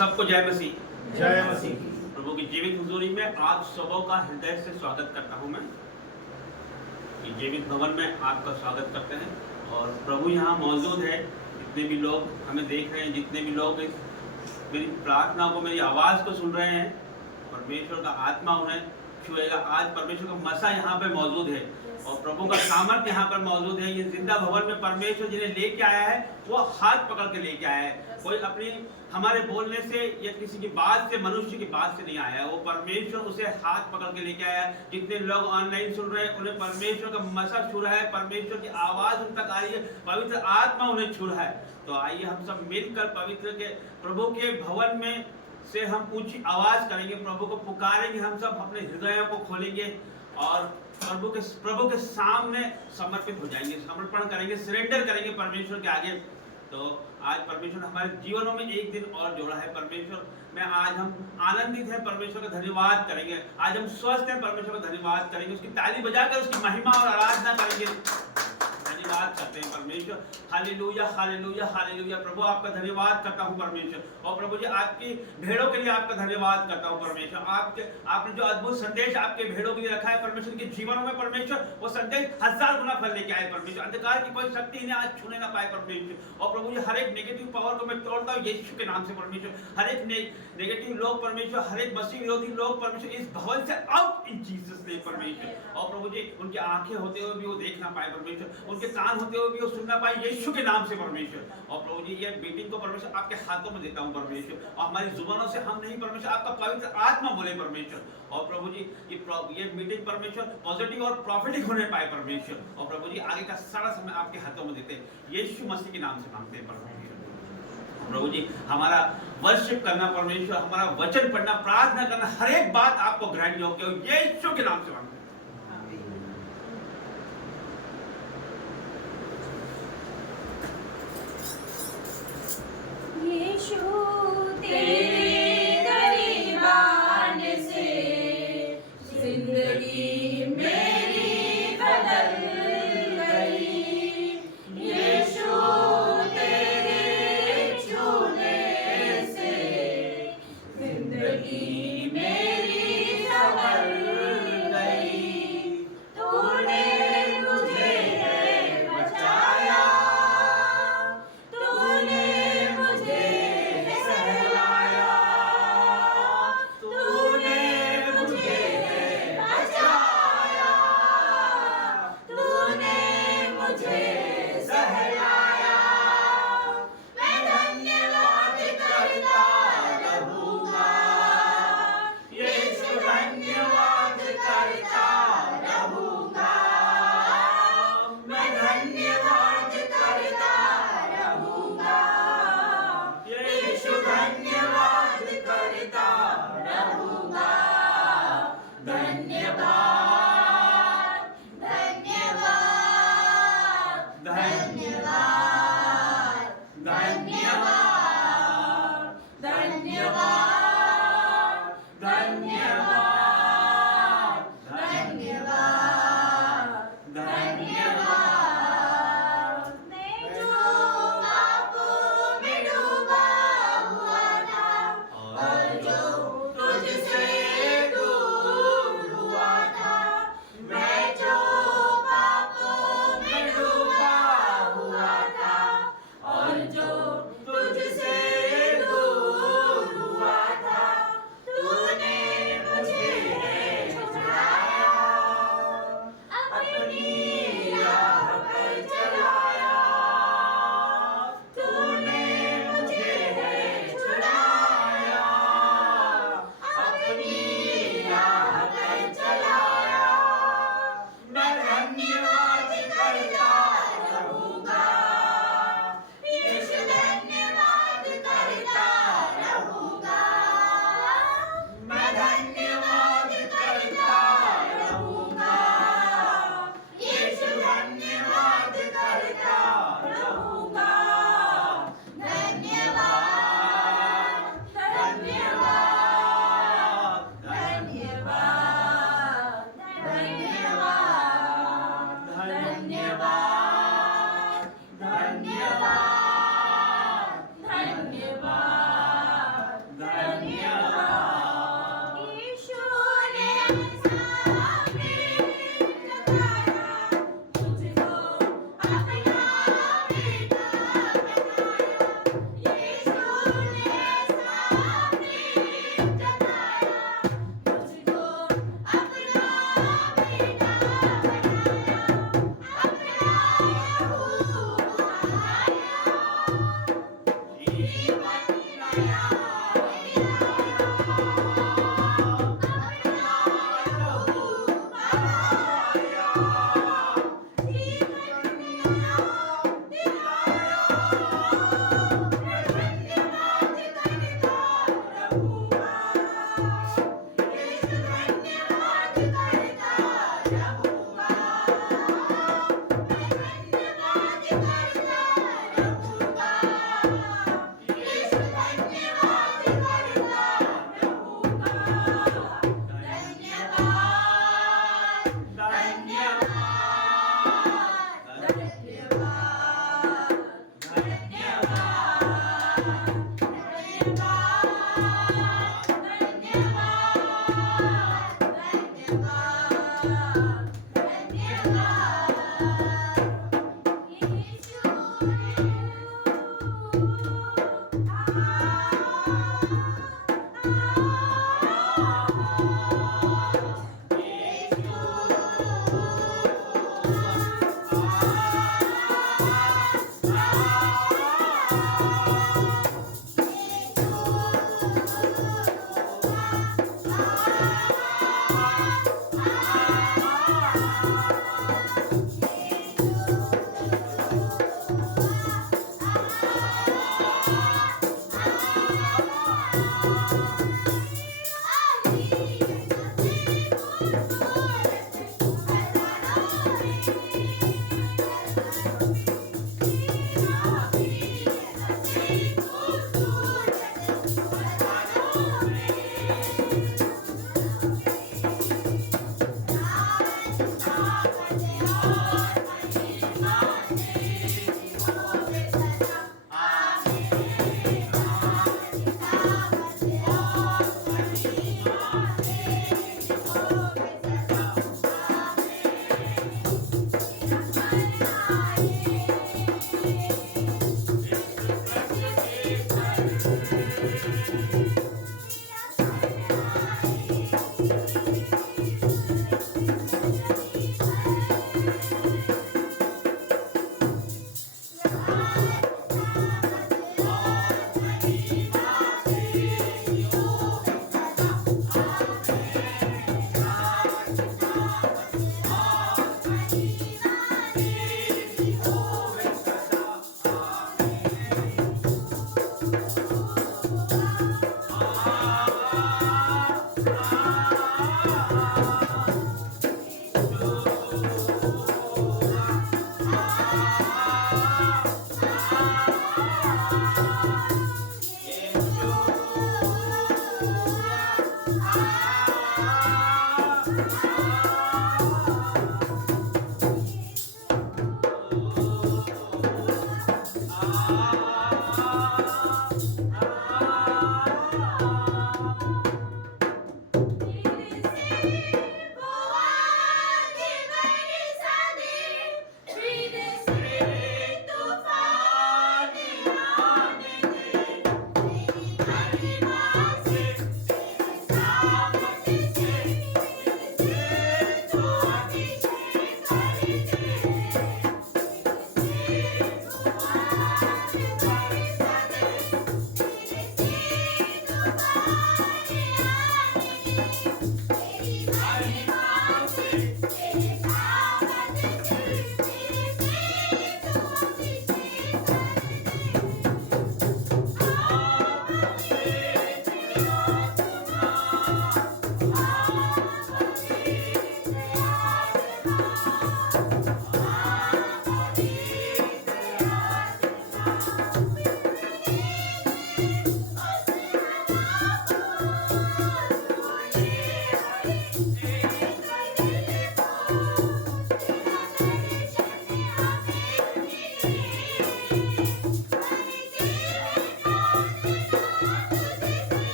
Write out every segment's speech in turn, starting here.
सबको जय मसीह। जय मसीह। प्रभु की जीवित हुजूरी में आप सबों का हृदय से स्वागत करता हूं। मैं ये जीवित भवन में आपका स्वागत करते हैं और प्रभु यहाँ मौजूद है। जितने भी लोग हमें देख रहे हैं, जितने भी लोग मेरी प्रार्थना को, मेरी आवाज़ को सुन रहे हैं, परमेश्वर का आत्मा उन्हें छुएगा। आज परमेश्वर का मसा यहाँ पे मौजूद है और प्रभु का सामर्थ्य यहाँ पर मौजूद है। ये जिंदा भवन में परमेश्वर जिन्हें लेके आया है वो हाथ पकड़ के लेके आया है। कोई अपनी हमारे बोलने से या किसी की बात से, मनुष्य की बात से नहीं आया है, वो परमेश्वर उसे हाथ पकड़ के लेके आया है। जितने लोग ऑनलाइन सुन रहे हैं उन्हें परमेश्वर का मसा छू रहा है, परमेश्वर की आवाज उन तक आ रही है, पवित्र आत्मा उन्हें छू रहा है। तो आइए हम सब मिलकर पवित्र के प्रभु के भवन में से हम ऊंची आवाज करेंगे, प्रभु को पुकारेंगे। हम सब अपने हृदयों को खोलेंगे और प्रभु के सामने समर्पित हो जाएंगे, समर्पण करेंगे, सरेंडर करेंगे परमेश्वर के आगे। तो आज परमेश्वर हमारे जीवनों में एक दिन और जोड़ा है परमेश्वर में। आज हम आनंदित हैं, परमेश्वर का धन्यवाद करेंगे। आज हम स्वस्थ हैं, परमेश्वर का धन्यवाद करेंगे, उसकी ताली बजाकर उसकी महिमा और आराधना करेंगे। धन्यवाद करते हैं परमेश्वर। Hallelujah, hallelujah, hallelujah. प्रभु आपका धन्यवाद करता हूँ परमेश्वर। और प्रभु जी आपकी भेड़ों के लिए आपका धन्यवाद करता हूँ परमेश्वर। आपने जो अद्भुत संदेश आपके भेड़ों के लिए रखा है परमेश्वर के जीवनों में परमेश्वर, वो संदेश 1000 गुना फल लेके आए परमेश्वर। अंधकार की कोई शक्ति इन्हें आज छूने ना पाए परमेश्वर। और प्रभु जी हर एक नेगेटिव पावर को मैं तोड़ता हूँ यीशु के नाम से परमेश्वर। हर एक नेगेटिव लोग परमेश्वर, हर एक मसीह विरोधी लोग परमेश्वर इस भवन से आउट इन जीसस नेम परमेश्वर। और प्रभु जी उनकी आंखें होते हुए भी वो देख ना पाए परमेश्वर, उनके कान होते हुए भी वो सुन ना पाए यीशु के नाम से परमेश्वर। और प्रभु जी ये मीटिंग को परमेश्वर आपके हाथों में देता हूँ परमेश्वर। और हमारी जुबानों से हम नहीं परमेश्वर, आपका पवित्र आत्मा बोले परमेश्वर। और प्रभु जी ये मीटिंग परमेश्वर पॉजिटिव और प्रॉफिटिक होने पाए परमेश्वर। और प्रभु जी आगे का सारा समय आपके हाथों में देते हैं, यीशु मसीह के नाम से मांगते हैं परमेश्वर। प्रभु जी हमारा वर्शिप करना परमेश्वर, हमारा वचन पढ़ना, प्रार्थना करना, हर एक बात आपको ग्रहण योग्य हो, यीशु के नाम से मांगते हैं। यीशु तेरे गरीबान से जिंदगी मेरी बदल गई। यीशु तेरे छूने से जिंदगी मेरी संवर गई।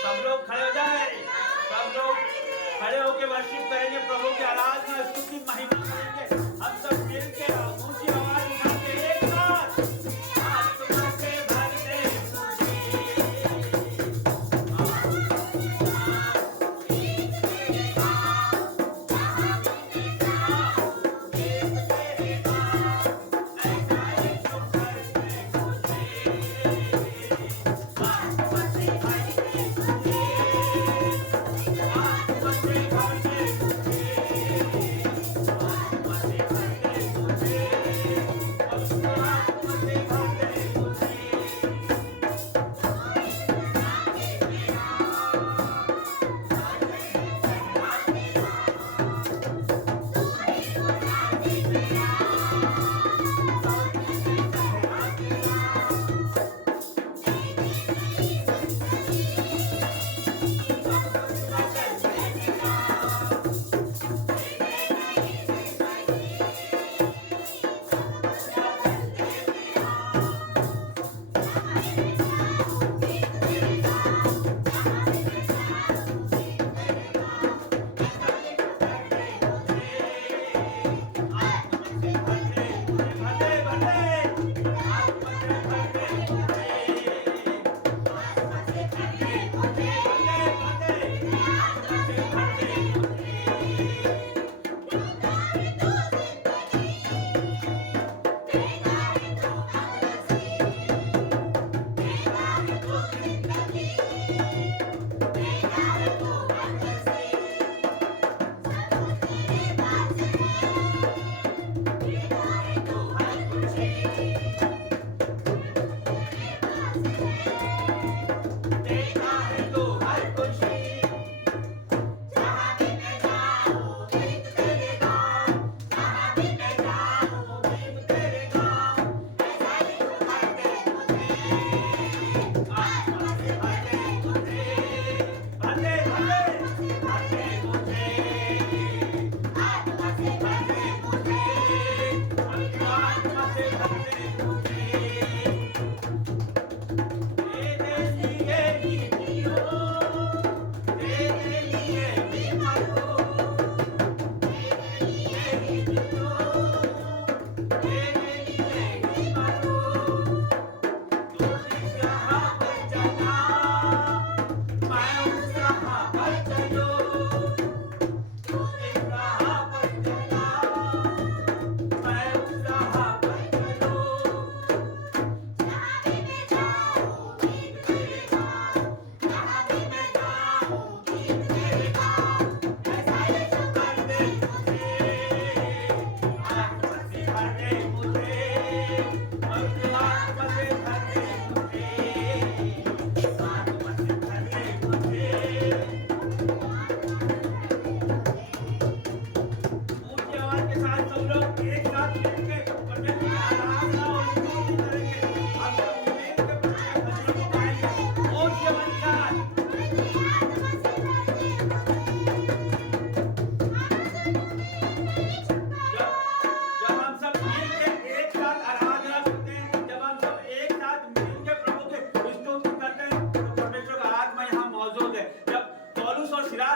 सब लोग खड़े हो जाए, सब लोग खड़े होके वर्शिप करेंगे, प्रभु की आराधना स्तुति महिमा करेंगे। हम सब मिल के ऊंची आवाज उठा के एक साथ आत्मा से भर दे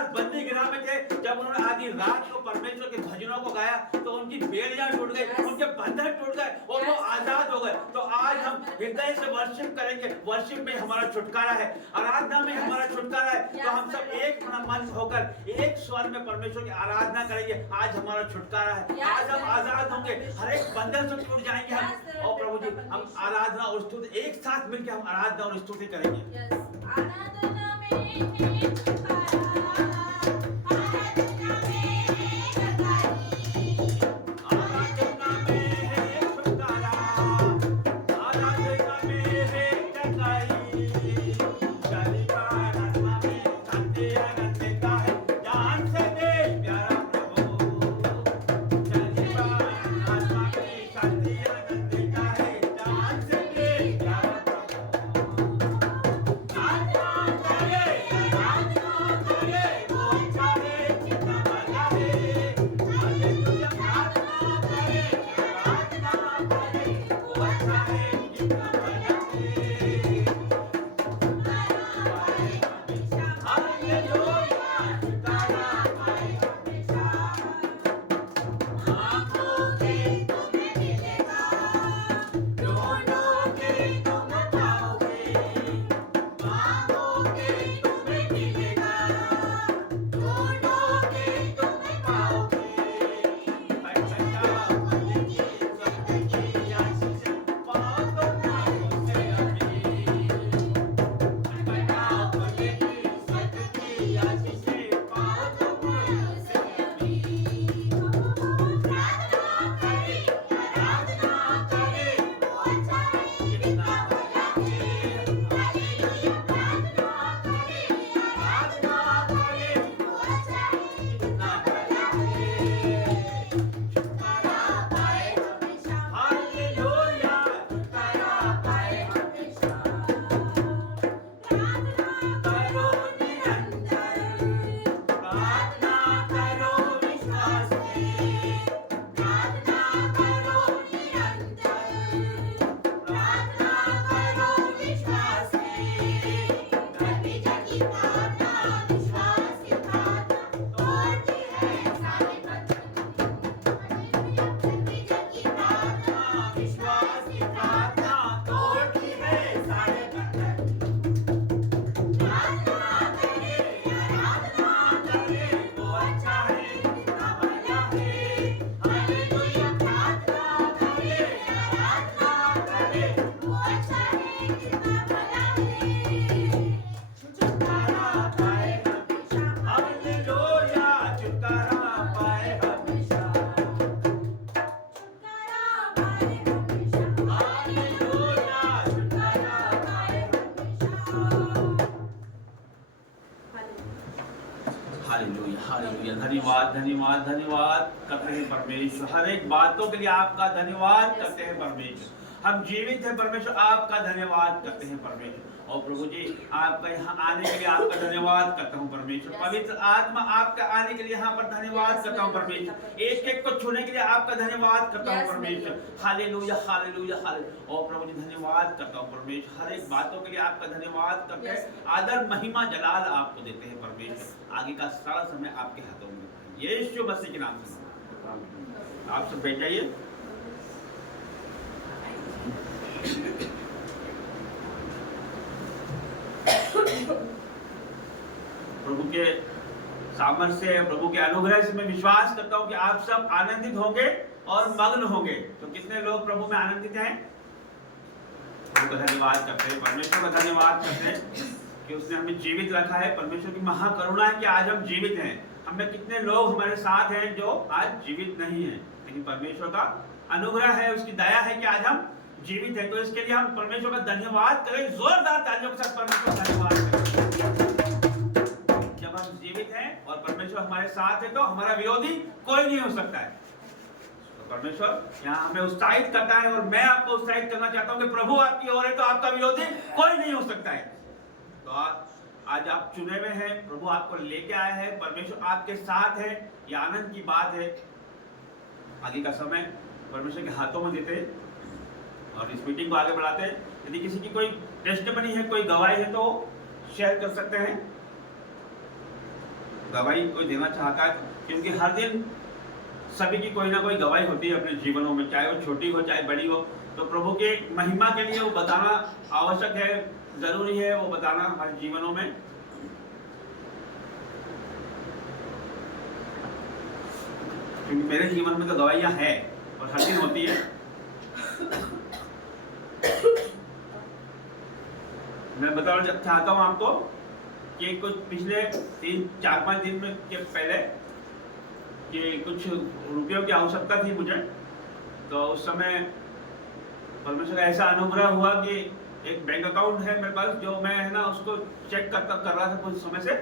दास बंदी गृह में थे, जब उन्होंने आधी रात को परमेश्वर के भजनों को गाया तो उनकी बेड़ियां टूट गई, उनके बंधन टूट गए और वो आजाद हो गए। तो आज हम हृदय से वर्शिप करेंगे, वर्शिप में हमारा छुटकारा है, आराधना में हमारा छुटकारा है। तो हम सब एक मन होकर एक स्वर में परमेश्वर की आराधना करेंगे। आज हमारा छुटकारा है, आज हम आजाद होंगे, हर एक बंधन से टूट जाएंगे हम। और प्रभु जी हम आराधना और स्तुति एक साथ मिलकर हम आराधना और स्तुति करेंगे। आराधना में छुटकारा, आराधना में जगाई, आराधना में है छुटकारा, आराधना में है जगाई। शरीरा आत्मा में शांति आनंद देता है, जान से दे प्यारा प्रभु। शरीरा आत्मा में शांति आनंद देता है, जान से दे प्यारा प्रभु। आराधना करे, आराधना करे, वो अच्छा है, कितना भला है। हालेलुया, आराधना करे, आराधना करे, वो अच्छा है, कितना भला है। हालेलुया, छुटकारा पाए हमेशा। मांगोगे तुम्हें मिलेगा, ढूंढोगे तुम पाओगे। मांगोगे तुम्हें मिलेगा, ढूंढोगे तुम पाओगे। अच्छा मन की जिंदगी आशीष पाओ तो नाम से अभी। अच्छा मन की जिंदगी आशीष पाओ तो नाम से अभी। आराधना करे, आराधना करे, वो अच्छा है, कितना भला है। हालेलुया, प्रार्थना करे, आराधना करे, वो अच्छा है, कितना भला है। छुटकारा पाए हमेशा, हालेलुया, छुटकारा पाए हमेशा। प्रार्थना करो निरंतर, प्रार्थना करो विश्वास से। प्रार्थना करो निरंतर, प्रार्थना करो विश्वास से। धर्मी जन की प्रार्थना विश्वास की प्रार्थना तोड़ती है सारे बंधन। धर्मी जन की प्रार्थना विश्वास की प्रार्थना तोड़ती है सारे बंधन। प्रार्थना करे, आराधना करे, वो अच्छा है, कितना भला है। हालेलुया, प्रार्थना करे, आराधना करे, वो अच्छा है, कितना भला है। छुटकारा पाए हमेशा, हालेलुया, छुटकारा पाए हमेशा। छुटकारा पाए हमेशा, हालेलुया, छुटकारा पाए हमेशा। हालेलुया, हालेलुया, धन्यवाद धन्यवाद धन्यवाद करते हैं परमेश्वर। हर एक बातों के लिए आपका धन्यवाद करते हैं परमेश्वर। हम जीवित हैं परमेश्वर, आपका धन्यवाद करते हैं परमेश्वर। और प्रभु जी आपका यहाँ आने के लिए आपका धन्यवाद करता हूँ परमेश्वर। पवित्र आत्मा आपका आने के लिए यहाँ पर धन्यवाद करता हूँ परमेश्वर। एक एक को छूने के लिए आपका धन्यवाद करता हूँ परमेश्वर। Hallelujah, hallelujah, hallelujah. और प्रभु जी धन्यवाद करता हूँ परमेश्वर। हर एक बातों के लिए आपका धन्यवाद करते हैं। आदर महिमा जलाल आपको देते हैं परमेश्वर। आगे का सारा समय आपके हाथों में है। यीशु मसीह के नाम से आप सब बैठ जाइए। प्रभु के सामर्थ्य, प्रभु के अनुग्रह से मैं विश्वास करता हूँ कि आप सब आनंदित होंगे और मग्न होंगे। तो कितने लोग प्रभु में आनंदित हैं? प्रभु का धन्यवाद करते हैं, परमेश्वर का धन्यवाद करते हैं कि उसने हमें जीवित रखा है। परमेश्वर की महाकरुणा है कि आज हम जीवित हैं। हमें कितने लोग हमारे साथ हैं जो आज जीवित नहीं हैं, लेकिन परमेश्वर का अनुग्रह है, उसकी दया है कि आज हम जीवित हैं। तो इसके लिए हम परमेश्वर का धन्यवाद करें, जोरदार तालियों के साथ परमेश्वर का धन्यवाद करें। जब हम जीवित हैं और परमेश्वर हमारे साथ है तो हमारा विरोधी कोई नहीं हो सकता है। तो परमेश्वर यहाँ हमें उत्साहित करता है और मैं आपको उत्साहित करना चाहता हूँ कि प्रभु आपकी ओर है तो आपका विरोधी कोई नहीं हो सकता है। तो आज आप चुने हुए हैं, प्रभु आपको लेके आए हैं, परमेश्वर आपके साथ है, ये आनंद की बात है। आगे का समय परमेश्वर के हाथों में देते और इस मीटिंग को आगे बढ़ाते हैं। यदि किसी की कोई टेस्टिमनी है, कोई गवाही है तो शेयर कर सकते हैं। गवाही कोई देना चाहता है, क्योंकि हर दिन सभी की कोई ना कोई गवाही होती है अपने जीवनों में, चाहे वो छोटी हो चाहे बड़ी हो। तो प्रभु के महिमा के लिए वो बताना आवश्यक है, जरूरी है वो बताना हमारे जीवनों में। क्योंकि मेरे जीवन में तो गवाहियां हैं और हर दिन होती है। मैं बताना चाहता हूँ आपको कि कुछ पिछले 3-4-5 दिन में के पहले कि कुछ रुपयों की आवश्यकता थी मुझे। तो उस समय परमेश्वर का ऐसा अनुग्रह हुआ कि एक बैंक अकाउंट है मेरे पास, जो मैं है ना उसको चेक कर रहा था कुछ समय से,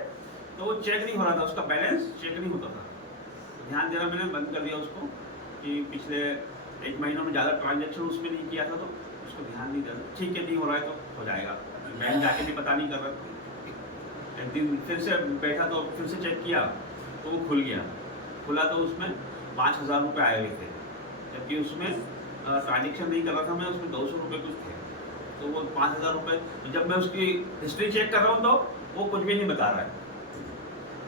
तो वो चेक नहीं हो रहा था, उसका बैलेंस चेक नहीं होता था। ध्यान देना मैंने बंद कर दिया उसको कि पिछले 1 महीनों में ज़्यादा ट्रांजेक्शन उसमें नहीं किया था, तो उसको ध्यान नहीं देना। ठीक है, नहीं हो रहा है तो हो जाएगा। बैंक जाके भी पता नहीं कर रहा था। एक दिन फिर से बैठा तो फिर से चेक किया तो वो खुल गया। खुला तो उसमें 5,000 रुपये आए हुए थे, जबकि उसमें ट्रांजेक्शन नहीं कर रहा था मैं, उसमें 200 रुपये कुछ थे। तो वो 5,000 रुपये, जब मैं उसकी हिस्ट्री चेक कर रहा हूँ तो वो कुछ भी नहीं बता रहा है।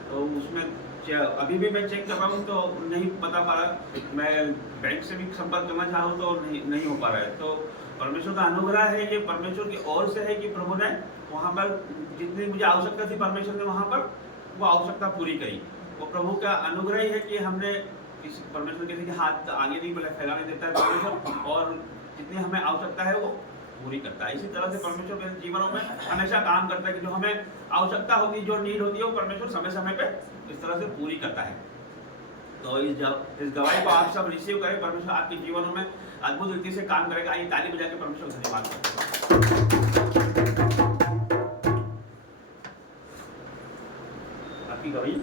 तो उसमें अभी भी मैं चेक कर रहा हूँ तो नहीं बता पा रहा। मैं बैंक से भी संपर्क करना चाह रहा हूँ तो नहीं हो पा रहा है। तो परमेश्वर का अनुग्रह है, ये परमेश्वर की ओर से है कि प्रभु ने वहाँ पर जितनी मुझे आवश्यकता थी, परमेश्वर ने वहाँ पर वो आवश्यकता पूरी करी। वो प्रभु का अनुग्रह ही है कि हमने परमेश्वर किसी के हाथ आगे नहीं फैलाने देता है परमेश्वर, और जितनी हमें आवश्यकता है वो पूरी करता है। इसी तरह से परमेश्वर मेरे जीवनों में हमेशा काम करता है कि जो हमें आवश्यकता होती है, जो नीड होती है, वो परमेश्वर समय समय पे इस तरह से पूरी करता है। तो इस गवाही को आप सब रिसीव करें, परमेश्वर आपके जीवनों में अद्भुत रीति से काम करेगा। आइए ताली बजा के परमेश्वर का धन्यवाद करते हैं। आपकी गवाही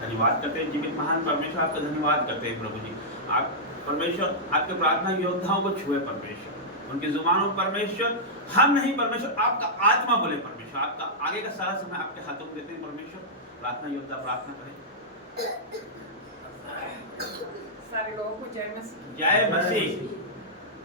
धन्यवाद करते हैं। जीवित महान परमेश्वर, आपका धन्यवाद करते हैं प्रभु जी। आप परमेश्वर आपके प्रार्थना योद्धाओं को छुए परमेश्वर, उनकी जुबानों परमेश्वर हम नहीं, परमेश्वर आपका आत्मा बोले परमेश्वर। आपका आगे का सारा समय आपके हाथों में देते हैं परमेश्वर। प्रार्थना योद्धा प्रार्थना करें। सारे लोगों को जय मसीह। जय मसीह।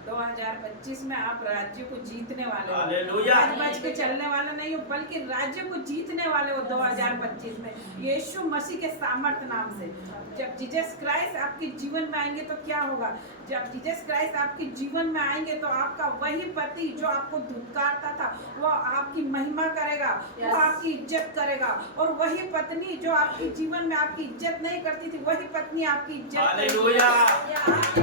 2025 में आप राज्य को जीतने वाले हो। हालेलुया। आज बच के चलने वाले नहीं हो, बल्कि राज्य को जीतने वाले हो 2025 में, यीशु मसीह के सामर्थ नाम से। जब जीसस क्राइस्ट आपके जीवन में आएंगे तो क्या होगा? जब जीसस क्राइस्ट आपके जीवन में आएंगे तो आपका वही पति जो आपको धुतकारता था वो आपकी महिमा करेगा, वो आपकी इज्जत करेगा। और वही पत्नी जो आपके जीवन में आपकी इज्जत नहीं करती थी, वही पत्नी आपकी इज्जत हालेलुया। आपकी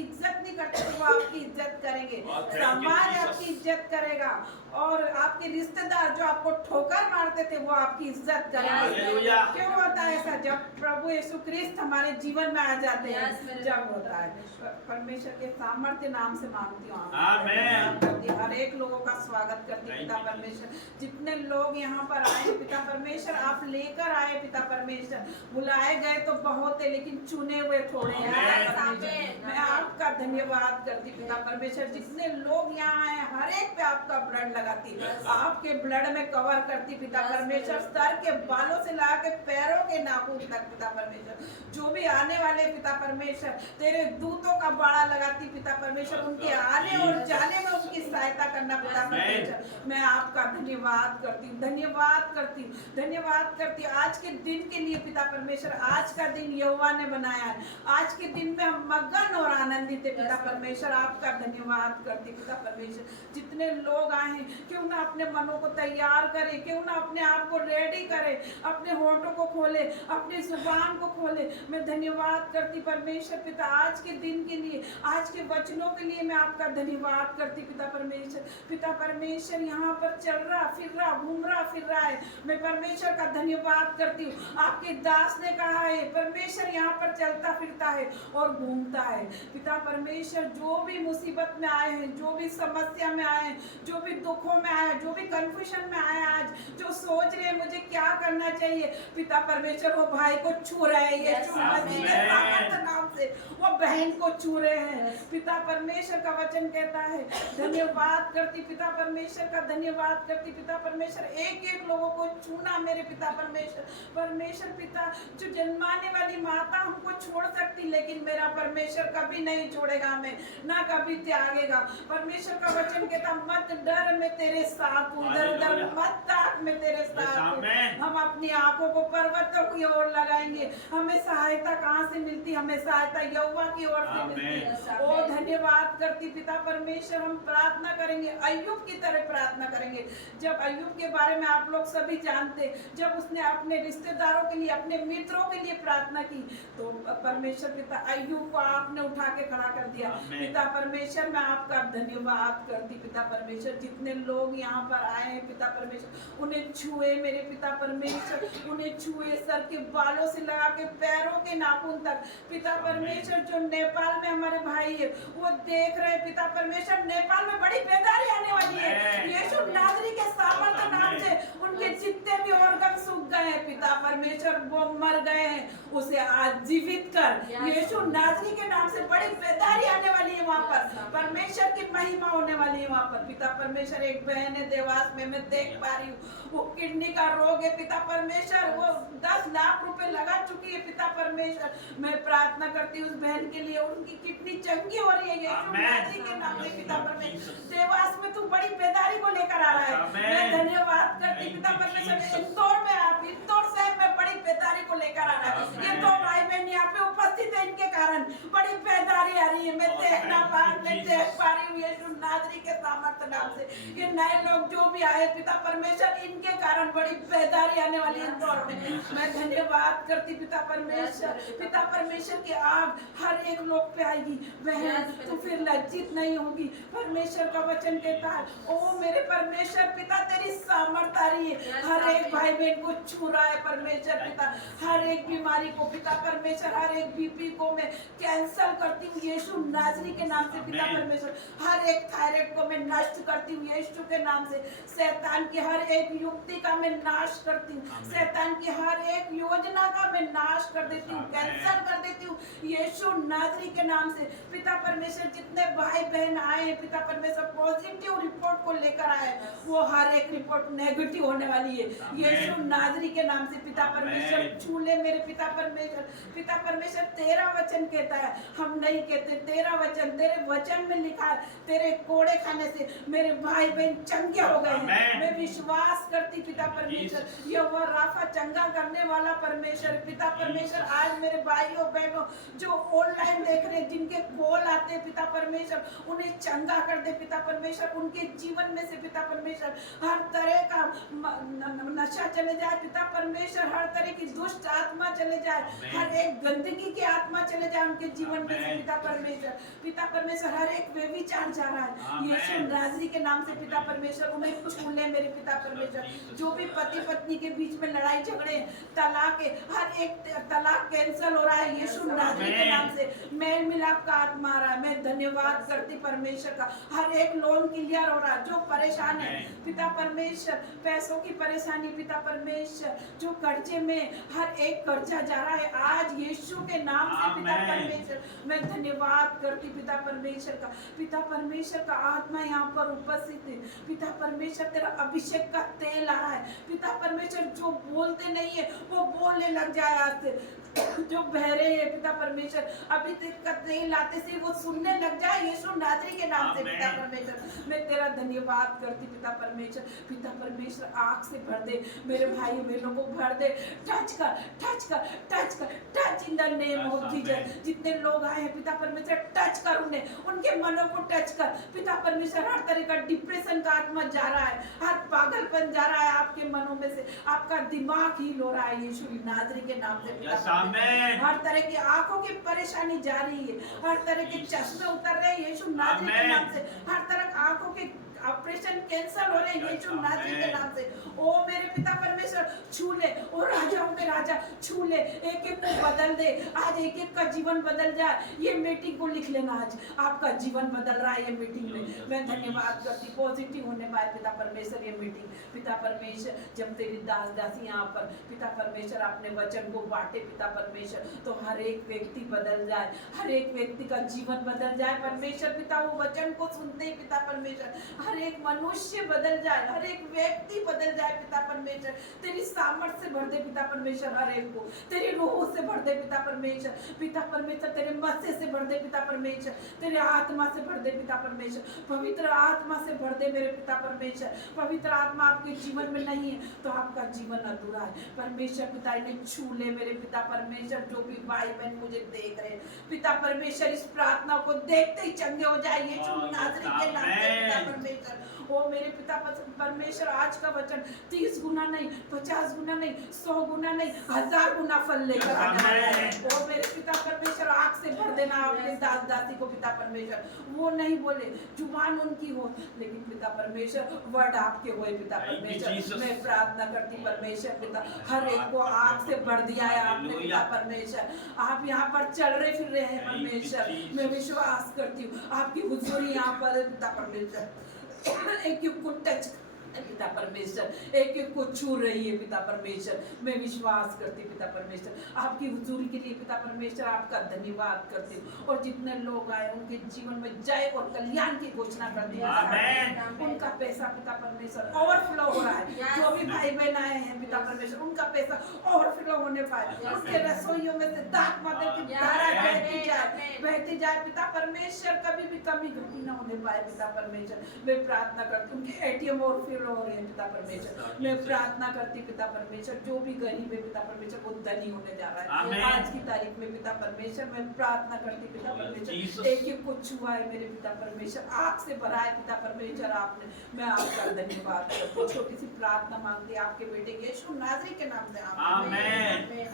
इज्जत नहीं करते तो वो आपकी इज्जत करेंगे, समाज आपकी इज्जत करेगा, और आपके रिश्तेदार जो आपको ठोकर मारते थे वो आपकी इज्जत करेंगे। क्यों होता है ऐसा? जब प्रभु यीशु क्रिस्त हमारे जीवन में आ जाते हैं, जब होता है। परमेश्वर के सामर्थ्य नाम से मांगती हूँ, आमीन। हर एक लोगों का स्वागत करती हूँ पिता परमेश्वर। जितने लोग यहाँ पर आए पिता परमेश्वर, आप लेकर आए पिता परमेश्वर। बुलाए गए तो बहुत है, लेकिन चुने हुए थोड़े हैं। मैं आपका धन्यवाद करती पिता परमेश्वर। जितने लोग यहाँ आए हर एक पे आपका ब्लड लगाती, आपके ब्लड में कवर करती पिता परमेश्वर। सर के बालों से ला के पैरों के नाखून तक पिता परमेश्वर, जो भी आने वाले पिता परमेश्वर तेरे दूतों का बाड़ा लगाती पिता परमेश्वर। उनके आने और जाने में उनकी सहायता करना पिता परमेश्वर। मैं आपका धन्यवाद करती हूँ, धन्यवाद करती हूँ, धन्यवाद करती हूँ आज के दिन के लिए पिता परमेश्वर। आज का दिन यहोवा ने बनाया है, आज के दिन में हम मगन और आनंदित है पिता परमेश्वर। आपका धन्यवाद करती पिता परमेश्वर। जितने लोग आए हैं क्यों ना अपने मनों को तैयार करें, क्यों ना अपने आप को रेडी करें, अपने होठों को खोले, अपनी जुबान को खोले। मैं धन्यवाद करती परमेश्वर पिता आज के दिन के लिए, आज के वचनों के लिए मैं आपका धन्यवाद करती पिता परमेश्वर। पिता परमेश्वर यहाँ पर चल रहा फिर रहा घूम रहा फिर रहा है, मैं परमेश्वर का धन्यवाद करती हूँ। आपके दास ने कहा है परमेश्वर यहाँ पर चलता फिरता है और घूमता है पिता परमेश्वर। जो भी मुसीबत में आए हैं, जो भी समस्या में आए हैं, जो भी दुखों में आए हैं, जो भी कंफ्यूजन में आए, आज जो सोच रहे हैं मुझे क्या क्या करना चाहिए? पिता परमेश्वर वो भाई को छू रहे हैं यीशु मसीह के सामर्थ्य नाम से, वो बहन को छू रहे हैं। पिता परमेश्वर का वचन कहता है, धन्यवाद करती पिता परमेश्वर का, धन्यवाद करती पिता परमेश्वर, एक एक लोगों को छूना मेरे पिता परमेश्वर। परमेश्वर पिता, जो जन्माने वाली माता हमको छोड़ सकती, लेकिन मेरा परमेश्वर कभी नहीं छोड़ेगा हमें, ना कभी त्यागेगा। परमेश्वर का वचन कहता, मत डर, मैं तेरे साथ हूँ, इधर उधर मत ताक, मैं तेरे साथ हूँ। हम अपनी आंखों को पर्वतों की ओर लगाएंगे। हमें सहायता कहाँ से मिलती? हमें सहायता यहोवा की ओर से मिलती है। ओ धन्यवाद करती पिता परमेश्वर। हम प्रार्थना करेंगे, अय्यूब की तरह प्रार्थना करेंगे। जब अय्यूब के बारे में आप लोग सभी जानते, जब उसने अपने रिश्तेदारों के लिए, अपने मित्रों के लिए प्रार्थना की, तो परमेश्वर पिता अय्यूब को आपने उठा के खड़ा कर दिया। पिता परमेश्वर, मैं आपका धन्यवाद करती पिता परमेश्वर। जितने लोग यहाँ पर आए हैं पिता परमेश्वर, उन्हें छुए मेरे पिता परमेश्वर, उन्हें छुए सर के बालों से लगा के पैरों के नाखून तक। पिता परमेश्वर, जो नेपाल में हमारे भाई है, वो देख रहे पिता परमेश्वर, नेपाल में बड़ी बेदारी आने वाली है। यीशु नाज़री के सामर्थ्य नाम से उनके जितने भी ऑर्गन सूख गए हैं पिता परमेश्वर, वो मर गए हैं, उसे आज जीवित कर। यीशु नाज़री के नाम से बड़ी बेदारी आने वाली है वहाँ पर, परमेश्वर की महिमा होने वाली है वहाँ पर। पिता परमेश्वर, एक बहन है देवास में, मैं देख पा रही हूँ, वो किडनी का रोग है पिता परमेश्वर, वो 10 लाख रुपए लगा चुकी है पिता परमेश्वर। मैं प्रार्थना करती हूँ उस बहन के लिए, उनकी किडनी चंगी हो रही है यीशु नाज़री के नाम में पिता परमेश्वर। देवास में तू बड़ी बेदारी को लेकर आ रहा है, मैं धन्यवाद करती पिता परमेश्वर। इंदौर में, आप इंदौर शहर में बड़ी बेदारी को लेकर आ रहा है। ये दो भाई बहन यहाँ पे उपस्थित है, इनके कारण बड़ी बेदारी आ रही है। मैं देख पा रही हूँ यीशु नाज़री के सामर्थ्य नाम से। ये नए लोग जो भी आए पिता परमेश्वर, इनके कारण बड़ी बेदारी आने वाली है इंदौर में। मैं धन्यवाद करती पिता परमेश्वर। पिता परमेश्वर की आग हर एक लोग पे आएगी। बहन, तू फिर लज्जित नहीं होगी। परमेश्वर का वचन कहता है, ओ मेरे परमेश्वर पिता, तेरी सामर्थ आ रही है, हर एक भाई बहन को छू रहा है परमेश्वर पिता, हर एक बीमारी को पिता परमेश्वर, हर एक बीपी को मैं कैंसल करती हूँ यीशु नाज़री के नाम से पिता परमेश्वर। हर एक थायराइड को मैं नष्ट करती हूँ यीशु के नाम से। शैतान की हर एक युक्ति का मैं नाश करती हूँ, शैतान की हर एक योजना का मैं नाश कर देती हूँ, कैंसल कर देती हूँ यीशु नाज़री के नाम से। पिता परमेश्वर, जितने भाई बहन आए हैं पिता परमेश्वर, पॉजिटिव रिपोर्ट को लेकर आए, वो हर एक रिपोर्ट नेगेटिव होने वाली है यीशु नाज़री के नाम से। पिता परमेश्वर, छू ले मेरे पिता परमेश्वर। पिता परमेश्वर, तेरा वचन कहता है, हम नहीं कहते, तेरा वचन, तेरे वचन में लिखा है, तेरे कोड़े खाने से मेरे भाई बहन चंगे हो गए हैं। मैं विश्वास करती पिता परमेश्वर, ये वो राफा चंगा करने वाला परमेश्वर। पिता परमेश्वर, आज मेरे भाइयों बहनों जो ऑनलाइन देख रहे हैं, जिनके कॉल आते हैं पिता परमेश्वर, उन्हें चंगा कर दे पिता परमेश्वर। उनके जीवन में से पिता परमेश्वर हर तरह का नशा चले जाए पिता परमेश्वर, हर तरह की दुष्ट आत्मा चले जाए, हर एक गंदगी की आत्मा चले जाए उनके जीवन में से पिता परमेश्वर। पिता परमेश्वर, हर एक व्यभिचार जा रहा है यीशु नाज़री के नाम से पिता परमेश्वर, उन्हें छू ले मेरे पिता परमेश्वर। जो भी पति पत्नी के बीच में लड़ाई झगड़े, तलाक, हर एक तलाक कैंसल हो रहा है यीशु नाज़री के नाम से। मेल मिलाप का आत्मा आ रहा है। मैं धन्यवाद करती परमेश्वर का। हर एक लोन क्लियर हो रहा है, जो परेशान है पिता परमेश्वर, पैसों की परेशानी पिता परमेश्वर, जो कर्जे में हर एक कर्जा जा रहा है, आज यीशु के नाम से पिता परमेश्वर मैं धन्यवाद करती पिता परमेश्वर का। पिता परमेश्वर का आत्मा यहाँ पर उपस्थित है पिता परमेश्वर, तेरा अभिषेक का तेल आ रहा है पिता परमेश्वर। जो बोलते नहीं है वो बोलने लग जाए आज से, जो बहरे हैं पिता परमेश्वर, अभी तक का तेल आते से वो सुनने लग जाए यीशु नाज़री के नाम से पिता परमेश्वर। मैं तेरा धन्यवाद करती पिता परमेश्वर। पिता परमेश्वर, आग से भर दे मेरे भाई बहनों को, भर दे, टच कर, टच कर, टच कर, touch in the name of Jesus. जितने लोग आए हैं पिता परमेश्वर, टच कर उन्हें, उनके मनों को टच कर पिता परमेश्वर। हर तरह का डिप्रेशन का आत्मा जा रहा है, हर पागलपन जा रहा है आपके मनों में से, आपका दिमाग हील हो रहा है यीशु नाज़री के नाम से पिता परमेश्वर। हर तरह की आंखों की परेशानी जा रही है, हर तरह के चश्मे उतर रहे हैं यीशु नाज़री के नाम से, हर तरह आंखों के ऑपरेशन कैंसल हो रहे हैं यीशु नाज़री के नाम से। ओ मेरे पिता परमेश्वर, छू ले, ओ राजाओं के राजा छू ले, एक एक को बदल दे, आज एक एक का जीवन बदल जाए। ये मीटिंग को लिख लेना, आज आपका जीवन बदल रहा है ये मीटिंग में। मैं धन्यवाद करती, पॉजिटिव होने पाए पिता परमेश्वर ये मीटिंग। पिता परमेश्वर, जब तेरी दास दासी यहाँ पर पिता परमेश्वर अपने वचन को बांटे पिता परमेश्वर, तो हर एक व्यक्ति बदल जाए, हर एक व्यक्ति का जीवन बदल जाए परमेश्वर पिता। वो वचन को सुनते ही पिता परमेश्वर हर एक मनुष्य बदल जाए, हर एक व्यक्ति बदल जाए पिता परमेश्वर। तेरी सामर्थ से भर दे पिता परमेश्वर हर एक को, तेरी रूह से भर दे पिता परमेश्वर। पिता परमेश्वर तेरे मस्से से भर दे पिता परमेश्वर, तेरे आत्मा से भर दे पिता परमेश्वर, पवित्र आत्मा से भर दे मेरे पिता परमेश्वर। पवित्र आत्मा आपके जीवन में नहीं है तो आपका जीवन अधूरा है परमेश्वर पिता। इन्हें छू ले मेरे पिता परमेश्वर, जो भी भाई बहन मुझे देख रहे हैं पिता परमेश्वर, इस प्रार्थना को देखते ही चंगे हो जाए यीशु नाज़री के नाम से पिता परमेश्वर। ओ मेरे पिता परमेश्वर, आज का वचन 30 गुना नहीं, 50 गुना नहीं, 100 गुना नहीं, 1000 गुना फल लेकर आ जाए। ओ मेरे पिता परमेश्वर, आँख से भर देना अपने दास दासी को पिता परमेश्वर। वो नहीं बोले, जुबान उनकी हो, लेकिन पिता परमेश्वर वर्ड आपके होए पिता परमेश्वर। मैं प्रार्थना करती परमेश्वर पिता, हर एक को आँख से भर दिया है आपने पिता परमेश्वर। आप यहाँ पर चल रहे फिर रहे हैं परमेश्वर, मैं विश्वास करती हूँ आपकी हुजूरी यहाँ पर है पिता परमेश्वर। एक एक को टच पिता परमेश्वर, एक एक को छू रही है पिता परमेश्वर। मैं विश्वास करती पिता परमेश्वर, आपकी हुजूरी के लिए पिता परमेश्वर आपका धन्यवाद करती हूँ। और जितने लोग आए उनके जीवन में जय और कल्याण की घोषणा करती हूँ। उनका पैसा पिता परमेश्वर ओवरफ्लो हो रहा है, जो भी भाई बहन आए हैं पिता परमेश्वर उनका पैसा ओवरफ्लो होने पाए, उनके रसोइयों में से दाख मदर की धारा बहती जाए पिता परमेश्वर। कभी भी कमी घटी ना होने पाए पिता परमेश्वर। मैं प्रार्थना करती हूँ उनके ATM ओवरफ्लो हो रहे हैं पिता परमेश्वर। मैं प्रार्थना करती पिता परमेश्वर, जो भी गरीब है पिता परमेश्वर वो धनी होने जा रहा है आज की तारीख में पिता परमेश्वर। मैं प्रार्थना करती पिता परमेश्वर, एक एक को छुआ है मेरे पिता परमेश्वर, आँख से भरा है पिता परमेश्वर आपने। मैं आपका धन्यवाद करती हूँ। छोटी सी प्रार्थना मांगती आपके बेटे यीशु नाज़री के नाम से, आमीन।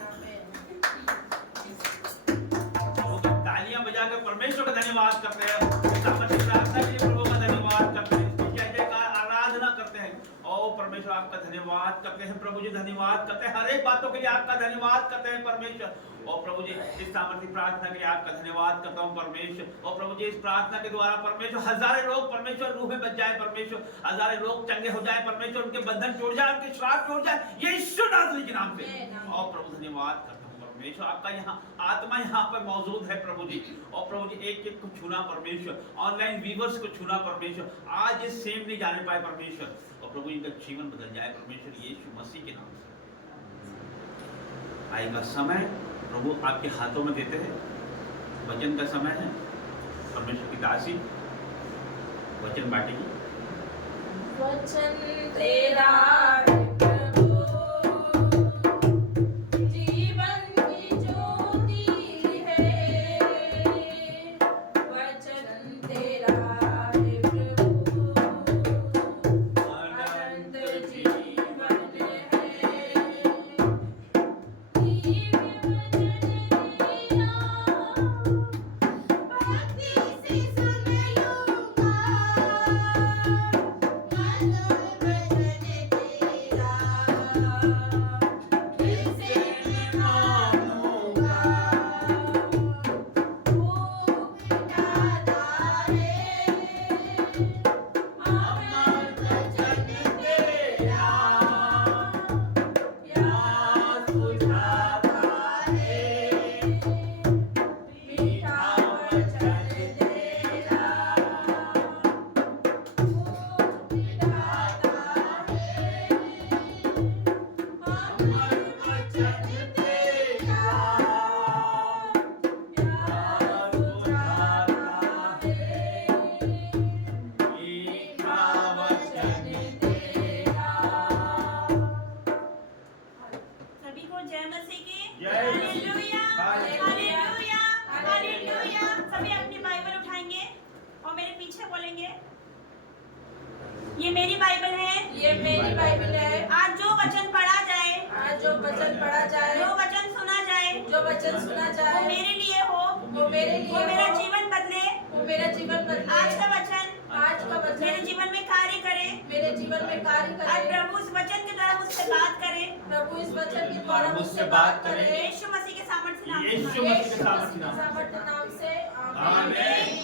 तालियां बजाकर परमेश्वर का धन्यवाद करते हैं, प्रार्थना के लिए प्रभु का धन्यवाद करते हैं, आराधना करते हैं। ओ परमेश्वर आपका धन्यवाद करते हैं प्रभु जी, धन्यवाद करते हैं हर एक बातों के लिए आपका धन्यवाद करते हैं परमेश्वर। और प्रभु जी इस सामर्थ्य प्रार्थना के लिए आपका धन्यवाद करता हूँ परमेश्वर। और प्रभु जी इस प्रार्थना के द्वारा परमेश्वर हजारों लोग परमेश्वर रूह में बच जाए परमेश्वर, हजारों लोग चंगे हो जाए परमेश्वर, उनके बंधन टूट जाए, उनके श्राप टूट जाए यीशु नाज़री के नाम से। और प्रभु धन्यवाद करता हूँ परमेश्वर, आपका यहाँ आत्मा यहाँ पर मौजूद है प्रभु जी। और प्रभु जी एक एक को छूना परमेश्वर, ऑनलाइन व्यूअर्स को छूना परमेश्वर, आज ये सेम नहीं जाने पाए परमेश्वर। और प्रभु इनका जीवन बदल जाए परमेश्वर यीशु मसीह के नाम से। आएगा समय प्रभु आपके हाथों में देते हैं, वचन का समय है, परमेश्वर की दासी वचन बांटेगी। वचन तेरा ये मेरी बाइबल है, ये मेरी बाइबल है। आज जो वचन पढ़ा जाए, आज जो वचन पढ़ा जाए, जो वचन सुना जाए, जो वचन सुना जाए, वो मेरे लिए हो, वो मेरे लिए वो मेरा हो, जीवन बदले, वो मेरा जीवन बदले। आज का वचन मेरे जीवन में कार्य करे, मेरे जीवन में कार्य करे। आज प्रभु इस वचन के द्वारा मुझसे बात करे, प्रभु इस वचन के द्वारा मुझसे बात करें। यीशु मसीह के सामर्थ्य नाम से यीशु मांगे। मसीह के सामर्थ्य नाम से। सामर्थ्य नाम से आमीन।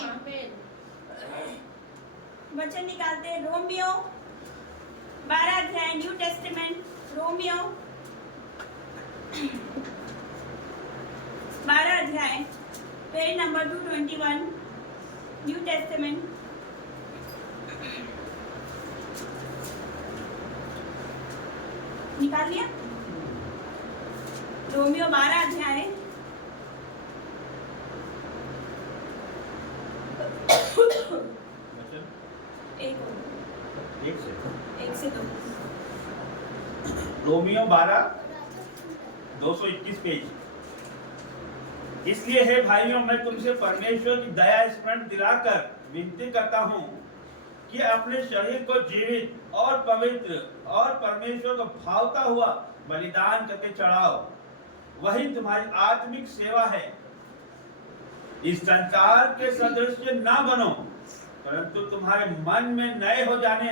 आमीन। वचन निकालते हैं रोमियो 12 अध्याय न्यू टेस्टामेंट। रोमियो 12 अध्याय पेज नंबर 221 न्यू टेस्टामेंट। निकाल लिया? रोमियो 12 अध्याय वचन एक से दो। Romeo 12 221 page. इसलिए हे भाइयों, मैं तुमसे परमेश्वर की दया स्मरण दिलाकर विनती करता हूँ कि अपने शरीर को जीवित और पवित्र और परमेश्वर को भावता हुआ बलिदान करके चढ़ाओ, वही तुम्हारी आत्मिक सेवा है। इस संसार के सदृश न बनो, परंतु तुम्हारे मन में नए हो जाने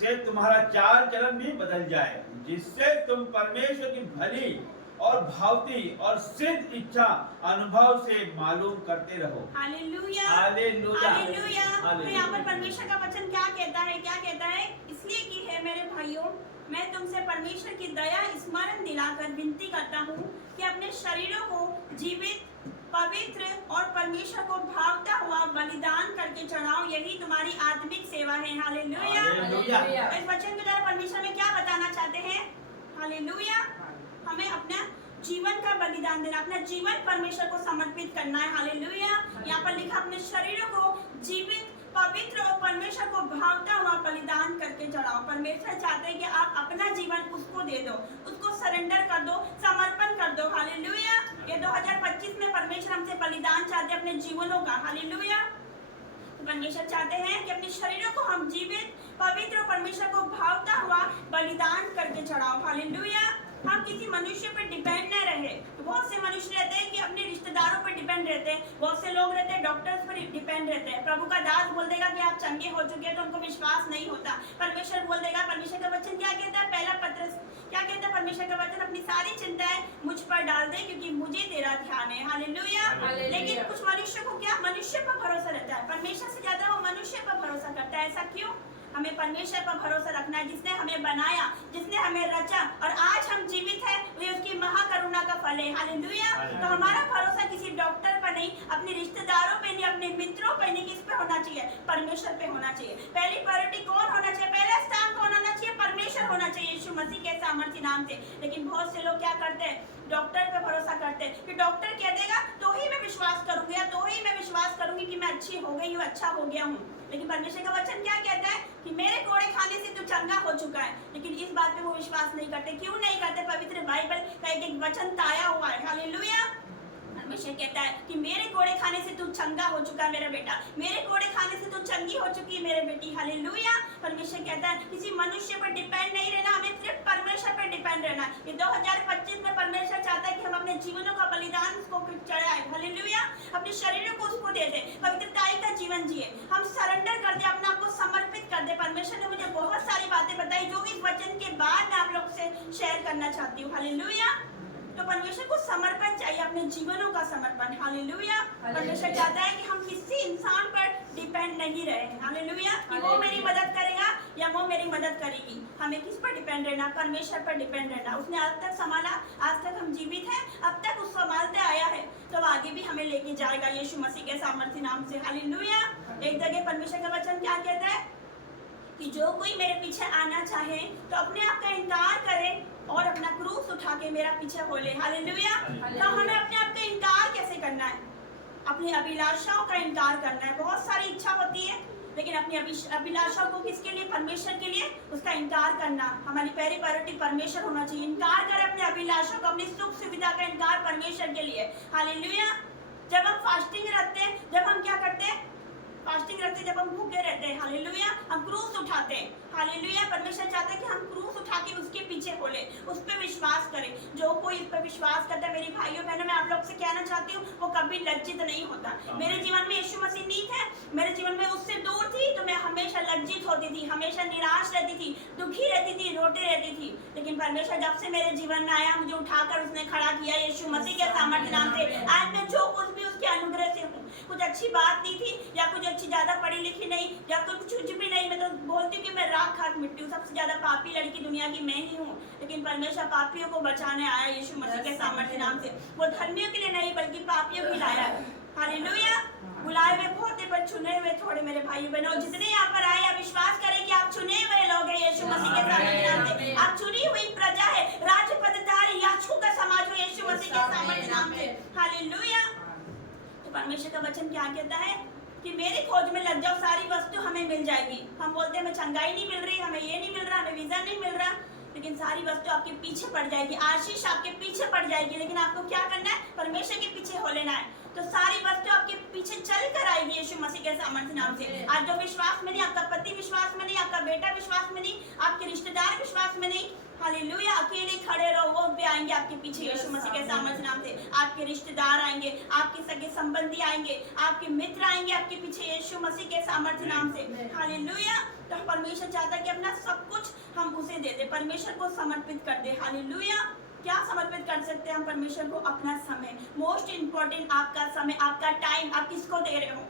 से तुम्हारा चाल चलन भी बदल जाए, जिससे तुम परमेश्वर की भली और भावती और सिद्ध इच्छा अनुभव से मालूम करते रहो। Hallelujah hallelujah. हालेलुया। तो यहाँ पर परमेश्वर का वचन क्या कहता है? क्या कहता है? इसलिए कि है मेरे भाइयों, मैं तुमसे परमेश्वर की दया स्मरण दिलाकर विनती करता हूँ कि अपने शरीरों को जीवित, पवित्र और परमेश्वर को भावता हुआ बलिदान करके चढ़ाओ, यही तुम्हारी आत्मिक सेवा है। हालेलुया। हालेलुया। इस वचन के द्वारा परमेश्वर में क्या बताना चाहते हैं? हालेलुया। हमें अपना जीवन का बलिदान देना, अपना जीवन परमेश्वर को समर्पित करना है। हालेलुया। यहाँ पर लिखा अपने शरीरों को जीवित, पवित्र और परमेश्वर को भावता हुआ बलिदान करके चढ़ाओ। परमेश्वर चाहते हैं कि आप अपना जीवन उसको दे दो, उसको सरेंडर कर दो, समर्पण कर दो। हालेलुया। ये 2025 में परमेश्वर हमसे बलिदान चाहते हैं अपने जीवनों का। हालेलुया। परमेश्वर चाहते हैं कि अपने शरीरों को हम जीवित, पवित्र और परमेश्वर को भावता हुआ बलिदान करके चढ़ाओ। हालेलुया। हम किसी मनुष्य पर डिपेंड न रहे। बहुत से मनुष्य रहते हैं कि अपने रिश्तेदारों पर डिपेंड रहते हैं, बहुत से लोग रहते हैं डॉक्टर्स पर डिपेंड रहते हैं। प्रभु का दास बोल देगा कि आप चंगे हो चुके हैं तो उनको विश्वास नहीं होता। परमेश्वर बोल देगा, परमेश्वर का वचन क्या कहता है? पहला पत्रस क्या कहता है? परमेश्वर का वचन अपनी सारी चिंताएं मुझ पर डाल दे क्योंकि मुझे तेरा ध्यान है। हालेलुया। लेकिन कुछ मनुष्य को क्या? मनुष्य पर भरोसा रहता है, परमेश्वर से ज्यादा वो मनुष्य पर भरोसा करता है। ऐसा क्यों? हमें परमेश्वर पर भरोसा रखना है, जिसने हमें बनाया, जिसने हमें रचा और आज हम जीवित हैं, वे उसकी महाकरुणा का फल है। हालेलुया। तो हमारा भरोसा किसी डॉक्टर पर नहीं, अपने रिश्तेदारों पे नहीं, अपने मित्रों पे नहीं, किस पे होना चाहिए? परमेश्वर पे होना चाहिए। पहली प्रायोरिटी कौन होना चाहिए? पहला स्थान कौन होना चाहिए? परमेश्वर होना चाहिए, यीशु मसीह के सामर्थ्य नाम से। लेकिन बहुत से लोग क्या करते हैं? डॉक्टर पे भरोसा करते हैं कि डॉक्टर कह देगा तो ही मैं विश्वास करूंगी, या तो ही मैं विश्वास करूंगी कि मैं अच्छी हो गई हूँ, अच्छा हो गया हूँ। लेकिन परमेश्वर का वचन क्या कहता है? कि मेरे कोड़े खाने से तू चंगा हो चुका है। लेकिन इस बात पे वो विश्वास नहीं करते। क्यों नहीं करते? पवित्र बाइबल का एक वचन ताया हुआ है। हालेलुया। परमेश्वर कहता है कि मेरे कोड़े खाने से तू चंगा हो चुका है मेरा बेटा, मेरे कोड़े खाने से तू चंगी हो चुकी है मेरे बेटी। हालेलुया। परमेश्वर कहता है किसी मनुष्य पर डिपेंड नहीं रहना, हमें सिर्फ परमेश्वर पर डिपेंड रहना है। ये 2025 में परमेश्वर चाहता है कि हम अपने जीवनों का बलिदान उसको चढ़ाए। हालेलुया। अपने शरीरों को उसको दे दे, पवित्रताई का जीवन जिए, हम सरेंडर कर दे, अपने आप को समर्पित कर दे। परमेश्वर ने मुझे बहुत सारी बातें बताई जो इस वचन के बाद मैं आप लोग से शेयर करना चाहती हूँ। हालेलुया। तो परमेश्वर को समर्पण चाहिए, अपने जीवनों का समर्पण। हालेलुया। परमेश्वर चाहता है कि हम किसी इंसान पर डिपेंड नहीं रहे। हालेलुया। कि वो मेरी मदद करेगा या वो मेरी मदद करेगी। हमें किस पर डिपेंड रहना? परमेश्वर पर डिपेंड रहना। उसने आज तक संभाला, आज तक हम जीवित हैं, अब तक उस संभालते आया है, तो आगे भी हमें लेके जाएगा यीशु मसीह के सामर्थ्य नाम से। हालेलुया। एक जगह परमेश्वर का वचन क्या कहता है? कि जो कोई मेरे पीछे आना चाहे तो अपने आप का इनकार करे और अपना क्रूस उठा के मेरा पीछे हो ले। हालेलुया। तो हमें अपने आप का इनकार कैसे करना है? अपनी अभिलाषाओं का इनकार करना है। बहुत सारी इच्छा होती है, लेकिन अपनी अभिलाषाओं को किसके लिए? परमेश्वर के लिए उसका इनकार करना। हमारी पहली प्रायोरिटी परमेश्वर होना चाहिए। इनकार करें अपने अभिलाषाओं को, अपनी सुख सुविधा का इनकार परमेश्वर के लिए। हालेलुया। जब हम फास्टिंग रखते हैं, जब हम क्या करते हैं? फास्टिंग रखते, जब हम भूखे रहते हैं, हालेलुया, हम क्रूस उठाते हैं। हालेलुया। परमेश्वर चाहता है कि हम क्रूस उठा के उसके पीछे हो ले, उस पे विश्वास विश्वास करे। जो कोई इस पर विश्वास करता है, मेरी भाइयों बहनों, मैं आप लोग से कहना चाहती हूँ, वो कभी लज्जित नहीं होता। मेरे जीवन में यीशु मसीह नहीं थे, मेरे जीवन में उससे दूर थी तो मैं हमेशा लज्जित होती थी, हमेशा निराश रहती थी, दुखी रहती थी, रोती रहती थी। लेकिन परमेश्वर जब से मेरे जीवन में आया, मुझे उठाकर उसने खड़ा किया यीशु मसीह के सामर्थ्य नाम से। आज मैं जो कुछ भी उसके अनुग्रह से हूँ। कुछ अच्छी बात नहीं थी या कुछ अच्छी ज्यादा पढ़ी लिखी नहीं या कुछ भी नहीं, मैं तो बोलती हूँ कि मैं राख खाक मिट्टी हूँ, सबसे ज्यादा पापी लड़की दुनिया की मैं ही हूँ। लेकिन परमेश्वर पापियों को बचाने आया यीशु मसीह के सामर्थ्य नाम से। वो धर्मियों के लिए नहीं बल्कि पापियों के लिए आया है। हालेलुया। बुलाए हुए बहुत है पर चुने हुए थोड़े। मेरे भाइयों बहनों, जितने यहाँ पर आए, आप विश्वास करें कि आप चुने हुए लोग हैं यीशु मसीह के सामर्थ्य नाम से। आप चुनी हुई प्रजा है, राजपदधारी याजकों का समाज हो यीशु मसीह के सामर्थ्य नाम से। हालेलुया। तो परमेश्वर का वचन क्या कहता है कि मेरी खोज में लग जाओ, सारी वस्तु हमें मिल जाएगी। हम बोलते हैं हमें चंगाई नहीं मिल रही, हमें ये नहीं मिल रहा, हमें वीजा नहीं मिल रहा, लेकिन सारी वस्तु आपके पीछे पड़ जाएगी, आशीष आपके पीछे पड़ जाएगी। लेकिन आपको क्या करना है? परमेश्वर के पीछे हो लेना है, तो सारी वस्तु आपके पीछे चल कर आएगी यीशु मसीह के सामर्थ्य नाम से। आज जो विश्वास में नहीं, आपका पति विश्वास में नहीं, आपका बेटा विश्वास में नहीं, आपके रिश्तेदार विश्वास में नहीं, हालेलुया, अकेले खड़े रहो, वो भी आएंगे आपके पीछे यीशु मसीह के सामर्थ्य नाम से। आपके रिश्तेदार आएंगे, आपके सगे संबंधी आएंगे, आपके मित्र आएंगे आपके पीछे यीशु मसीह के सामर्थ्य नाम से। हालेलुया। तो परमेश्वर चाहता है कि अपना सब कुछ हम उसे दे दे, परमेश्वर को समर्पित कर दे। हालेलुया। क्या समर्पित कर सकते हैं हम परमेश्वर को? अपना समय। मोस्ट इंपॉर्टेंट आपका समय, आपका टाइम आप किसको दे रहे हो?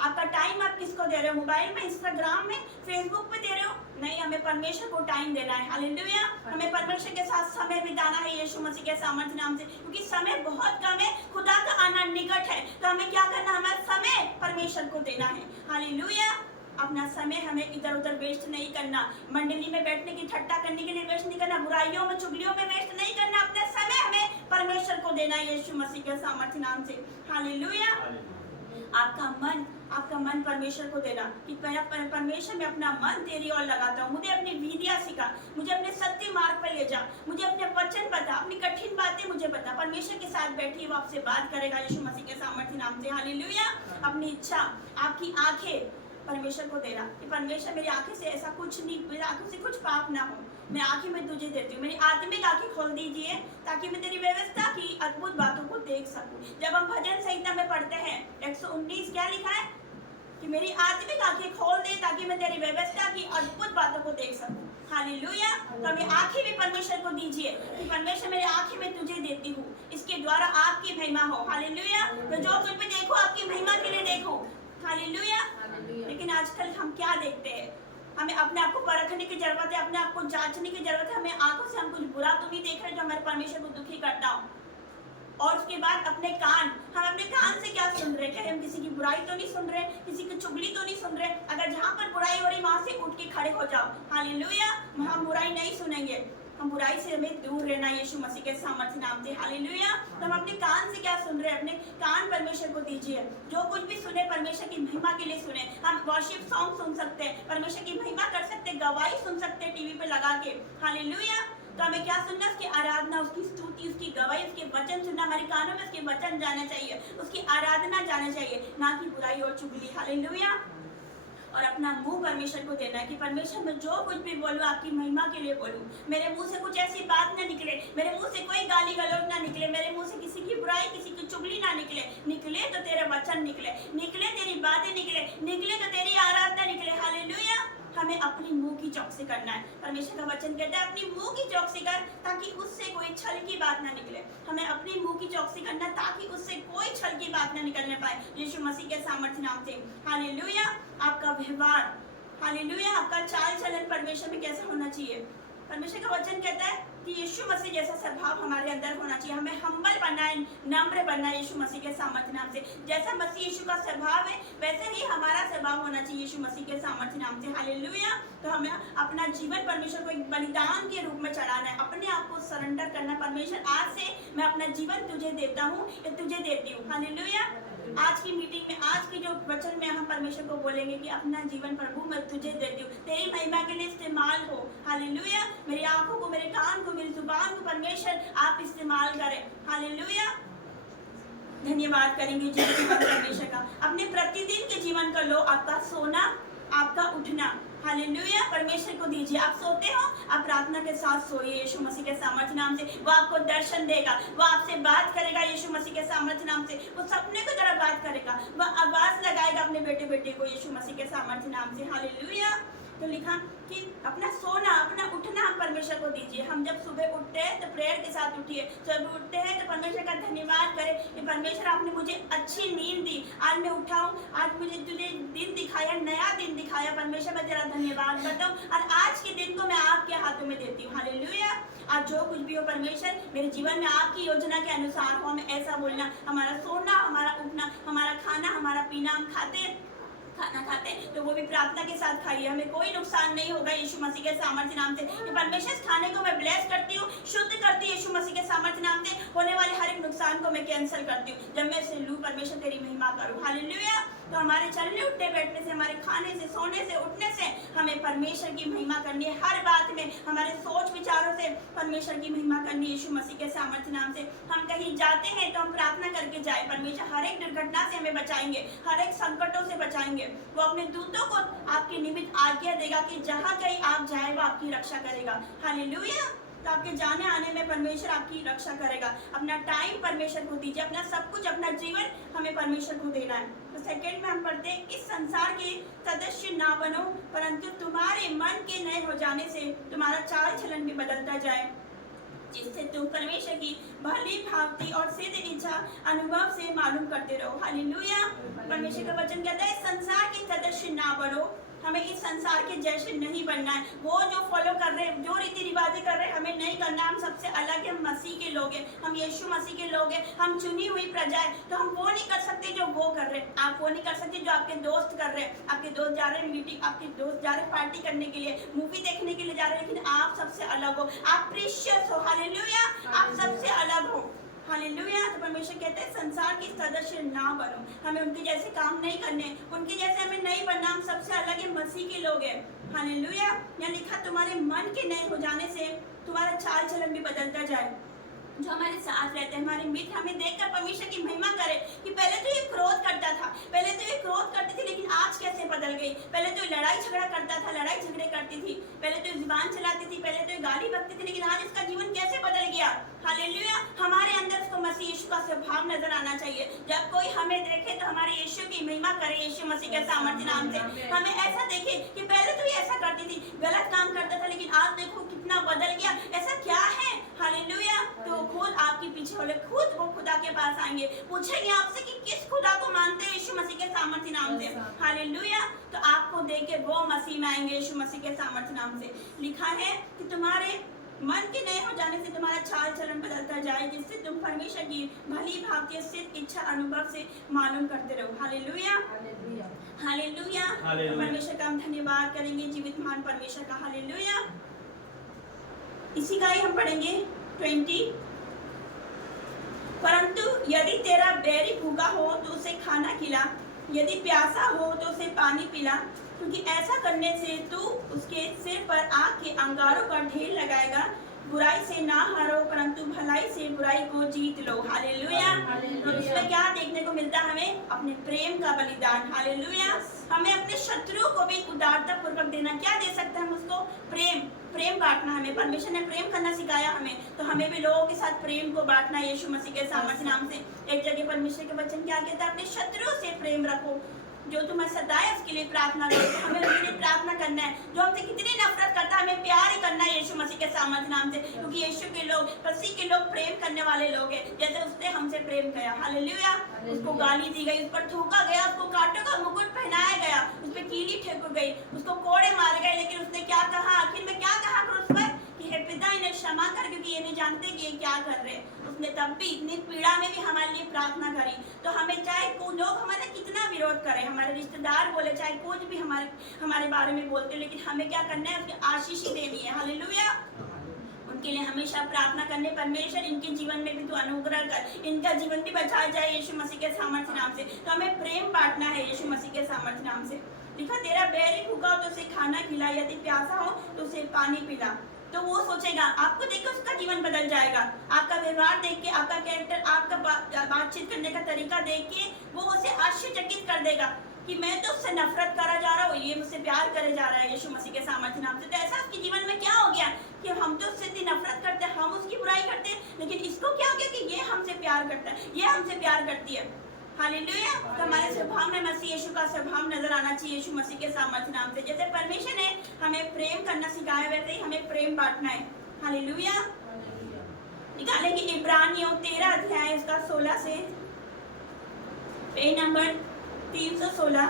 आपका टाइम आप किसको दे रहे हो? मोबाइल में, इंस्टाग्राम में, फेसबुक पे दे रहे हो? नहीं, हमें परमेश्वर को टाइम देना है। हालेलुया। हमें परमेश्वर के साथ समय बिताना है यीशु मसीह के सामर्थ्य नाम से, क्योंकि समय बहुत कम है, खुदा का आना निकट है। तो हमें क्या करना? हमारा समय परमेश्वर को देना है। हालेलुया। अपना समय हमें इधर उधर वेस्ट नहीं करना, मंडली में बैठने की ठट्टा करने के लिए वेस्ट नहीं करना, बुराइयों में चुगलियों में वेस्ट नहीं करना। अपना समय हमें परमेश्वर को देना है यीशु मसीह के सामर्थ्य नाम से। हालेलुया। आपका मन परमेश्वर को देना कि परमेश्वर में अपना मन तेरी ओर लगाता हूँ, मुझे अपनी विधियाँ सिखा, मुझे अपने सत्य मार्ग पर ले जा, मुझे अपने वचन बता, अपनी कठिन बातें मुझे बता। परमेश्वर के साथ बैठी वो आपसे बात करेगा यीशु मसीह के सामर्थ्य नाम से। हालेलुया। अपनी इच्छा, आपकी आंखें परमेश्वर को देना कि परमेश्वर मेरी आंखें से ऐसा कुछ नहीं, मेरी आंखों से कुछ पाप ना हो, मैं आंखें में तुझे देती हूँ, मेरी आत्मिक आंखें खोल दीजिए ताकि मैं तेरी व्यवस्था की अद्भुत बातों को देख सकूं। जब हम भजन संहिता में पढ़ते हैं 119 क्या लिखा है कि मेरी आत्मिक आंखें खोल दे ताकि मैं तेरी व्यवस्था की अद्भुत बातों को देख सकूं। हालेलुया। तो हमें आंखें भी परमेश्वर को दीजिए कि परमेश्वर मेरी आंखें में तुझे देती हूँ, इसके द्वारा आपकी महिमा हो। हालेलुया। तो जो कुछ भी देखो आपकी महिमा के लिए देखो। हालेलुया। लेकिन आजकल हम क्या देखते हैं? हमें अपने आप को परखने की जरूरत है, अपने आप को जांचने की जरूरत है। हमें आंखों से हम कुछ बुरा तो नहीं देख रहे जो हमारे परमेश्वर को दुखी करता हो। और उसके बाद अपने कान, हम अपने कान से क्या सुन रहे? क्या हम किसी की बुराई तो नहीं सुन रहे, किसी की चुगली तो नहीं सुन रहे? अगर जहाँ पर बुराई हो रही वहां से उठ के खड़े हो जाओ। हालेलुया। हम बुराई नहीं सुनेंगे, हम बुराई से हमें दूर रहना यीशु मसीह के सामर्थ्य नाम से। हालेलुया। तो हम अपने कान से क्या सुन रहे हैं? अपने कान परमेश्वर को दीजिए, जो कुछ भी सुने परमेश्वर की महिमा के लिए सुने। हम वर्शिप सॉन्ग सुन सकते हैं, परमेश्वर की महिमा कर सकते हैं, गवाही सुन सकते हैं टीवी पे लगा के। हालेलुया। तो हमें क्या सुनना? उसकी आराधना, उसकी स्तुति, उसकी गवाही, उसके वचन सुनना। हमारे कानों में उसके वचन जाना चाहिए, उसकी आराधना जाना चाहिए, ना कि बुराई और चुगली। हालेलुया। और अपना मुंह परमेश्वर को देना है कि परमेश्वर मैं जो कुछ भी बोलूं आपकी महिमा के लिए बोलूं। मेरे मुंह से कुछ ऐसी बात ना निकले, मेरे मुंह से कोई गाली गलौज ना निकले, मेरे मुंह से किसी की बुराई, किसी की चुगली ना निकले। निकले तो तेरे वचन निकले, निकले तेरी बातें निकले, निकले तो तेरी आराधना निकले। हालेलुया। हमें अपनी मुंह की चौकसी करना है। परमेश्वर का वचन कहता है अपनी मुंह की चौकसी कर ताकि उससे कोई छल की बात ना निकले। हमें अपनी मुंह की चौकसी करना ताकि उससे कोई छल की बात ना निकलने पाए यीशु मसीह के सामर्थ्य नाम से। हालेलुया। आपका व्यवहार, हालेलुया, आपका चाल चलन परमेश्वर में कैसा होना चाहिए? परमेश्वर का वचन कहता है कि यीशु मसीह जैसा स्वभाव हमारे अंदर होना चाहिए। हमें हम्बल बनना है, नम्र बनना है यीशु मसीह के सामर्थ्य नाम से। जैसा मसीह यीशु का स्वभाव है वैसे ही हमारा स्वभाव होना चाहिए यीशु मसीह के सामर्थ्य नाम से। हालेलुया। तो हमें अपना जीवन परमेश्वर को एक बलिदान के रूप में चढ़ाना है, अपने आप को सरेंडर करना। परमेश्वर आज से मैं अपना जीवन तुझे देता हूँ, तुझे देती हूँ। हालेलुया। आज की मीटिंग में, आज की जो वचन में हम परमेश्वर को बोलेंगे कि अपना जीवन प्रभु मैं तुझे देती हूँ, तेरी महिमा के लिए इस्तेमाल हो। हालेलुया। मेरी आंखों को, मेरे कान को, मेरी जुबान को परमेश्वर आप इस्तेमाल करें। हालेलुया। धन्यवाद करेंगे जीवन परमेश्वर का। अपने प्रतिदिन के जीवन का लो, आपका सोना, आपका उठना, हालेलुया, परमेश्वर को दीजिए। आप सोते हो, आप प्रार्थना के साथ सोइए यीशु मसीह के सामर्थ्य नाम से। वो आपको दर्शन देगा, वो आपसे बात करेगा यीशु मसीह के सामर्थ्य नाम से। वो सपने की तरह बात करेगा, वो आवाज लगाएगा अपने बेटे बेटे को यीशु मसीह के सामर्थ्य नाम से। हालेलुया। तो लिखा कि अपना सोना, अपना उठना आप परमेश्वर को दीजिए। हम जब सुबह उठते हैं तो प्रेयर के साथ उठिए। जब उठते हैं तो परमेश्वर का धन्यवाद करें कि परमेश्वर आपने मुझे अच्छी नींद दी, आज मैं उठा हूँ, आज मुझे तुझे दिन दिखाया, नया दिन दिखाया। परमेश्वर मैं तेरा धन्यवाद करता हूँ और आज के दिन को मैं आपके हाथों में देती हूँ। हालेलुया। आज जो कुछ भी हो परमेश्वर, मेरे जीवन में आपकी योजना के अनुसार हो। हमें ऐसा बोलना, हमारा सोना, हमारा उठना, हमारा खाना, हमारा पीना, हम खाना खाते हैं तो वो भी प्रार्थना के साथ खाइए। हमें कोई नुकसान नहीं होगा यीशु मसीह के सामर्थ्य नाम से। ये परमेश्वर इस खाने को मैं ब्लेस करती हूँ, शुद्ध करती हूँ यीशु मसीह के सामर्थ्य नाम से। होने वाले हर एक नुकसान को मैं कैंसिल करती हूँ जब मैं इसे लूँ। परमेश्वर तेरी महिमा करूँ। हालेलुया। तो हमारे चलने उठने बैठने से, हमारे खाने से, सोने से, उठने से हमें परमेश्वर की महिमा करनी है। हर बात में हमारे सोच विचारों से परमेश्वर की महिमा करनी है यीशु मसीह के सामर्थ्य नाम से। हम कहीं जाते हैं तो हम प्रार्थना करके जाए। परमेश्वर हर एक दुर्घटना से हमें बचाएंगे, हर एक संकटों से बचाएंगे। वो अपने दूतों को आपके निमित्त आज्ञा देगा कि जहाँ कहीं आप जाए वो आपकी रक्षा करेगा। हालेलुया। तो आपके जाने आने में परमेश्वर आपकी रक्षा करेगा। अपना टाइम परमेश्वर को दीजिए, अपना सब कुछ, अपना जीवन हमें परमेश्वर को देना है। तो सेकंड में हम पढ़ते हैं, इस संसार के सदस्य ना बनो, परंतु तुम्हारे मन के नए हो जाने से तुम्हारा चाल चलन भी बदलता जाए, जिससे तुम परमेश्वर की भली भांति और सिद्ध इच्छा अनुभव से मालूम करते रहो। हालेलुया। परमेश्वर का वचन कहता है संसार के सदस्य ना बनो। हमें इस संसार के जैसे नहीं बनना है। वो जो फॉलो कर रहे हैं, जो रीति रिवाजें कर रहे हैं, हमें नहीं करना। हम सबसे अलग है, हम मसीह के लोग हैं, हम यीशु मसीह के लोग हैं, हम चुनी हुई प्रजा है। तो हम वो नहीं कर सकते जो वो कर रहे हैं। आप वो नहीं कर सकते जो आपके दोस्त कर रहे हैं। आपके दोस्त जा रहे हैं मीटिंग, आपके दोस्त जा रहे हैं पार्टी करने के लिए, मूवी देखने के लिए जा रहे हैं, लेकिन आप सबसे अलग हो, आप प्रीशियस हो। हालेलुया। आप सबसे अलग हो। हालेलुया। तो परमेश्वर कहते हैं संसार के सदस्य ना बनो। हमें उनके जैसे काम नहीं करने, उनके जैसे हमें नहीं बनना। हम सबसे अलग है, मसीह के लोग हैं। हालेलुया। यहाँ लिखा तुम्हारे मन के नए हो जाने से तुम्हारा चाल चलन भी बदलता जाए। जो हमारे साथ रहते हैं, हमारे मित्र, हमें देखकर परमेश्वर की महिमा करे कि पहले तो ये क्रोध करता था, पहले तो ये क्रोध करती थी, लेकिन आज कैसे बदल गई। पहले तो ये लड़ाई झगड़ा करता था, लड़ाई झगड़े करती थी, पहले तो ये जुबान चलाती थी, पहले तो ये गाली बकती थी, लेकिन आज इसका जीवन कैसे बदल गया। हालेलुया। हमारे अंदर उसको मसीह यीशु का स्वभाव नजर आना चाहिए। जब कोई हमें देखे तो हमारे यीशु की महिमा करे यीशु मसीह के सामर्थ्य नाम से। हमें ऐसा देखे कि पहले तो ये ऐसा करती थी, गलत काम करता था, लेकिन आज देखो कितना बदल गया। ऐसा क्या है। हालेलुया। तो खुद आपके पीछे वाले खुद वो खुदा के पास आएंगे, पूछेंगे आपसे कि किस खुदा को मानते हो यीशु मसीह के सामर्थ्य नाम से। हालेलुया। तो आपको देख के वो मसीह में आएंगे यीशु मसीह के सामर्थ्य नाम से। लिखा है कि तुम्हारे मन के नए हो जाने से तुम्हारा चाल चलन बदलता जाए, जिससे तुम परमेश्वर की भली भांति सिद्ध इच्छा अनुभव से मालूम करते रहो। हालेलुया। हालेलुया। परमेश्वर का हम धन्यवाद करेंगे, जीवित महान परमेश्वर का। हालेलुया। इसी का ही हम पढ़ेंगे 20। परंतु यदि तेरा बैरी भूखा हो तो उसे खाना खिला, यदि प्यासा हो तो उसे पानी पिला, क्योंकि ऐसा करने से तू उसके सिर पर आग के अंगारों का ढेर लगाएगा। बुराई से ना हारो, परंतु भलाई से बुराई को जीत लो। हालेलुया। तो इसमें क्या देखने को मिलता है हमें? अपने प्रेम का बलिदान। हालेलुया। हमें अपने शत्रुओं को भी उदारता पूर्वक देना। क्या दे सकते हैं हम उसको? प्रेम। प्रेम बांटना। हमें परमेश्वर ने प्रेम करना सिखाया हमें, तो हमें भी लोगों के साथ प्रेम को बांटना यीशु मसीह के सामर्थ्य नाम से। एक जगह परमेश्वर के वचन क्या कहता है? अपने शत्रुओं से प्रेम रखो, जो तुम्हें सताए उसके लिए प्रार्थना करो। हमें उसके लिए प्रार्थना करना है। जो हमसे कितनी नफरत करता है, हमें प्यार ही करना है यीशु मसीह के सामर्थ्य नाम से, क्योंकि यीशु के लोग, मसीह के लोग प्रेम करने वाले लोग हैं, जैसे उसने हमसे प्रेम किया। हालेलुया। उसको गाली दी गई, उस पर थूका गया, उसको कांटों का मुकुट पहनाया गया, उस पर कीली ठेक गई, उसको कोड़े मारे गए, लेकिन उसने क्या कहा? आखिर में क्या कहा क्रूस पर? कि हे पिता, इन्हें क्षमा कर, क्योंकि ये नहीं जानते कि ये क्या कर रहे हैं। उसने तब भी इतनी पीड़ा में भी हमारे लिए प्रार्थना करी। तो हमें चाहे लोग हमारा कितना विरोध करें, हमारे रिश्तेदार बोले, चाहे कुछ भी हमारे बारे में बोलते, लेकिन हमें क्या करना है? उसकी आशीष ही देनी है। हालेलुया। उनके लिए हमेशा प्रार्थना करने, परमेश्वर इनके जीवन में भी तू अनुग्रह कर, इनका जीवन भी बचाया जाए यीशु मसीह के सामर्थ्य नाम से। तो हमें प्रेम बांटना है यीशु मसीह के सामर्थ्य नाम से। लिखा तेरा बैरी भूखा हो तो उसे खाना खिला, यदि प्यासा हो तो उसे पानी पिला। तो वो सोचेगा, आपको देख के उसका जीवन बदल जाएगा। आपका व्यवहार देख के, आपका कैरेक्टर, आपका बातचीत करने का तरीका देख के वो उसे आश्चर्यचकित कर देगा। कि मैं तो उससे नफरत करा जा रहा हूँ, ये मुझसे प्यार करे जा रहा है यीशु मसीह के सामर्थ्य नाम से। तो ऐसा उसके जीवन में क्या हो गया कि हम तो उससे इतनी नफरत करते हैं, हम उसकी बुराई करते हैं, लेकिन इसको क्या हो गया कि ये हमसे प्यार करता है, ये हमसे प्यार करती है। हालेलुया। तो हमारे स्वभाव में मसीह यीशु का स्वभाव नजर आना चाहिए यीशु मसीह के सामर्थ्य नाम से। जैसे परमेश्वर ने हमें प्रेम करना सिखाया, वैसे ही हमें प्रेम बांटना है। हालेलुया। निकालेंगे इब्रानियों 13 अध्याय उसका 16 से, पेज नंबर 316।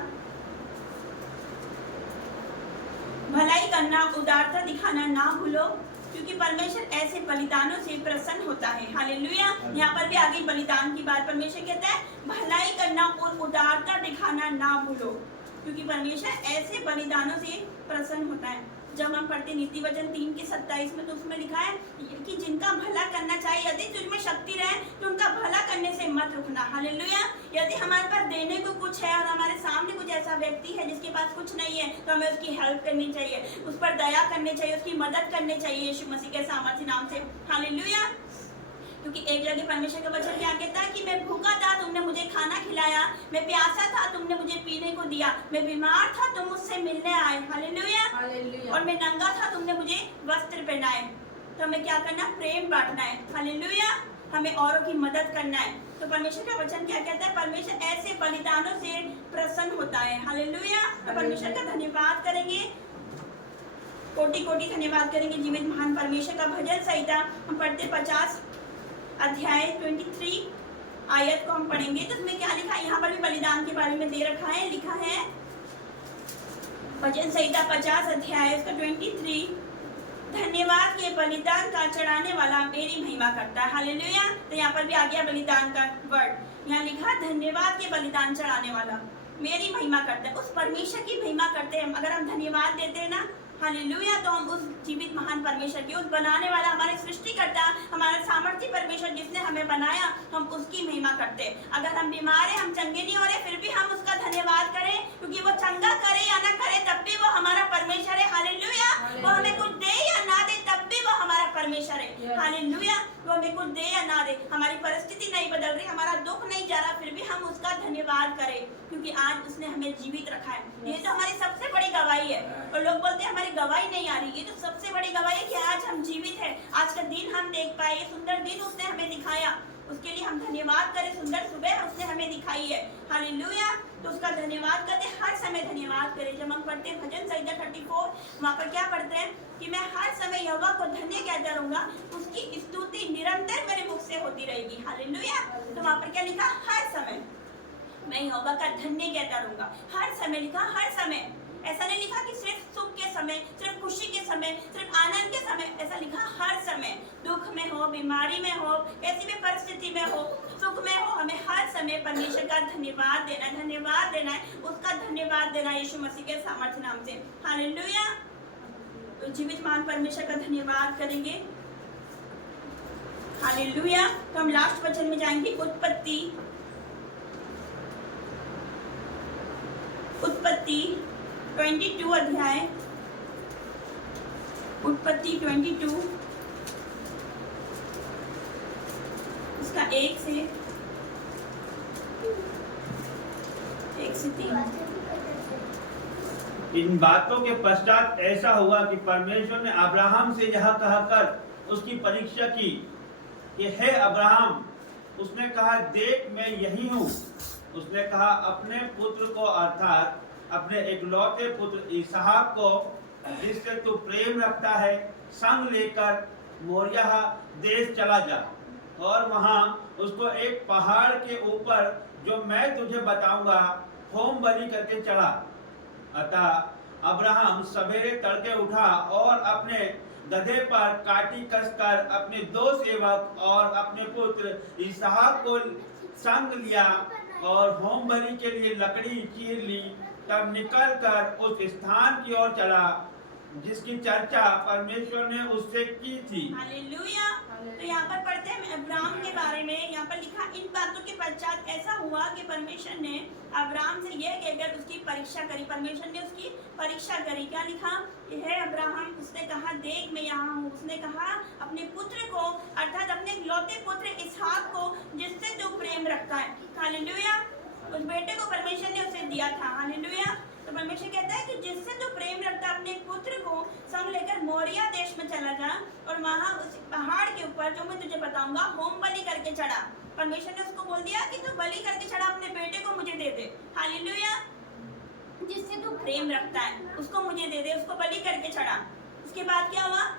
भलाई करना, उदारता दिखाना ना भूलो, क्योंकि परमेश्वर ऐसे बलिदानों से प्रसन्न होता है। हालेलुया। यहाँ पर भी आगे बलिदान की बात परमेश्वर कहता है, भलाई करना और उदारता दिखाना ना भूलो, क्योंकि परमेश्वर ऐसे बलिदानों से प्रसन्न होता है। जब हम पढ़ते नीति वचन 3:27 में, तो उसमें लिखा है कि जिनका भला करना चाहिए, यदि तुझमें शक्ति रहे तो उनका भला करने से मत रुकना। हालेलुया। यदि हमारे पास देने को कुछ है और हमारे सामने कुछ ऐसा व्यक्ति है जिसके पास कुछ नहीं है, तो हमें उसकी हेल्प करनी चाहिए, उस पर दया करनी चाहिए, उसकी मदद करनी चाहिए यीशु मसीह के सामर्थ्य नाम से। हालेलुया। क्योंकि एक जगह परमेश्वर का वचन क्या कहता है कि मैं भूखा था, तुमने मुझे खाना खिलाया, मैं प्यासा था, तुमने मुझे पीने को दिया, मैं बीमार था, तुम मुझसे मिलने आए। हालेलुया। और मैं नंगा था, तुमने मुझे वस्त्र पहनाए। तो हमें क्या करना, प्रेम बांटना है। हालेलुया। हमें औरों की मदद करना है। तो परमेश्वर का वचन क्या कहता है, परमेश्वर ऐसे बलिदानों से प्रसन्न होता है। हालेलुया। तो परमेश्वर का धन्यवाद करेंगे, कोटि कोटि धन्यवाद करेंगे जीवित महान परमेश्वर का। भजन संहिता हम पढ़ते 50 अध्याय 23 आयत को हम पढ़ेंगे। तो उसमें क्या लिखा है, यहाँ पर भी बलिदान के बारे में दे रखा है, लिखा है भजन संहिता 50 अध्याय उसका 23, धन्यवाद के बलिदान का चढ़ाने वाला मेरी महिमा करता है। हालेलुया। तो यहाँ पर भी आ गया बलिदान का वर्ड, यहाँ लिखा धन्यवाद के बलिदान चढ़ाने वाला मेरी महिमा करता है। उस परमेश्वर की महिमा करते हैं। अगर हम धन्यवाद देते हैं ना, हालेलुया, तो हम उस जीवित महान परमेश्वर की, उस बनाने वाला, हमारे सृष्टिकर्ता, हमारा सामर्थ्य परमेश्वर जिसने हमें बनाया, हम उसकी महिमा करते हैं। अगर हम बीमार हैं, हम चंगे नहीं हो रहे, फिर भी हम उसका धन्यवाद करें, क्योंकि वो चंगा करे या ना करे तब भी वो हमारा परमेश्वर है। हालेलुया। वो हमें कुछ दे या ना दे तब भी वो हमारा परमेश्वर है। हालेलुया। वो हमें कुछ दे या ना दे, हमारी परिस्थिति नहीं बदल रही, हमारा दुख नहीं जा रहा, फिर भी हम उसका धन्यवाद करें, क्योंकि आज उसने हमें जीवित रखा है। ये तो हमारी सबसे बड़ी गवाही है। और लोग बोलते हैं हमारी गवाही नहीं आ रही, ये तो सबसे बड़ी गवाही है कि आज हम जीवित हैं, आज का दिन हम देख पाए, ये सुंदर दिन उसने हमें दिखाया, उसके लिए हम धन्यवाद करें। सुंदर सुबह उसने हमें दिखाई है। हालेलुया। तो उसका धन्यवाद करते, हर समय धन्यवाद करें। जब हम पढ़ते हैं भजन संहिता 34, वहाँ पर क्या पढ़ते हैं कि मैं हर समय यहोवा को धन्य कहता रहूंगा, उसकी स्तुति निरंतर मेरे मुख से होती रहेगी। हालेलुया। तो वहाँ पर क्या लिखा, हर समय मैं यहोवा का धन्य कहता रहूंगा। हर समय लिखा, हर समय। ऐसा नहीं लिखा कि सिर्फ सुख के समय, सिर्फ खुशी के समय, सिर्फ आनंद के समय, ऐसा लिखा हर समय। दुख में हो, बीमारी में हो, कैसी भी परिस्थिति में हो, सुख में हो, हमें हर समय परमेश्वर का धन्यवाद देना है, धन्यवाद देना है, उसका धन्यवाद देना है यीशु मसीह के सामर्थ्य नाम से। हालेलुया। तो जीवित महान परमेश्वर का धन्यवाद करेंगे। हालेलुया। तो हम लास्ट वचन में जाएंगे, उत्पत्ति 22 अध्याय, उत्पत्ति 22 उसका 1 से 3। इन बातों के पश्चात ऐसा हुआ कि परमेश्वर ने अब्राहम से यह कहकर उसकी परीक्षा की कि हे अब्राहम। उसने कहा, देख मैं यही हूँ। उसने कहा, अपने पुत्र को अर्थात अपने इकलौते पुत्र इसहाक को, जिससे तू प्रेम रखता है, संग लेकर मोरिया देश चला जा और वहां उसको एक पहाड़ के ऊपर, जो मैं तुझे बताऊंगा, होम बलि करके चढ़ा। अतः अब्राहम सवेरे तड़के उठा और अपने गधे पर काटी कसकर अपने 2 सेवक और अपने पुत्र इसहाक को संग लिया और होम बलि के लिए लकड़ी चीर ली। तब निकलकर उस स्थान की ओर चला जिसकी चर्चा परमेश्वर ने उससे की थी। हालेलुया। तो यहाँ पर पढ़ते हैं अब्राहम के बारे में। यहाँ पर लिखा, इन बातों के पश्चात ऐसा हुआ कि परमेश्वर ने अब्राहम से यह कहकर उसकी परीक्षा करी। परमेश्वर ने उसकी परीक्षा करी। क्या लिखा, है अब्राहम। उसने कहा, देख मैं यहाँ हूँ। उसने कहा, अपने पुत्र को अर्थात अपने इकलौते पुत्र इसहाक को, जिससे तू प्रेम रखता है। हालेलुया। उस बेटे को परमेश्वर ने उसे दिया था। हालेलुया। तो परमेश्वर कहता है कि जिससे तू प्रेम रखता है अपने पुत्र को संग लेकर मोरिया देश में चला जा और वहां उस पहाड़ के ऊपर जो मैं तुझे बताऊंगा होम बलि करके चढ़ा। परमेश्वर ने उसको बोल दिया कि तू बलि करके चढ़ा, अपने बेटे को मुझे दे दे। हालेलुया। जिससे तू प्रेम रखता है उसको मुझे दे दे, उसको बलि करके चढ़ा। उसके बाद क्या हुआ?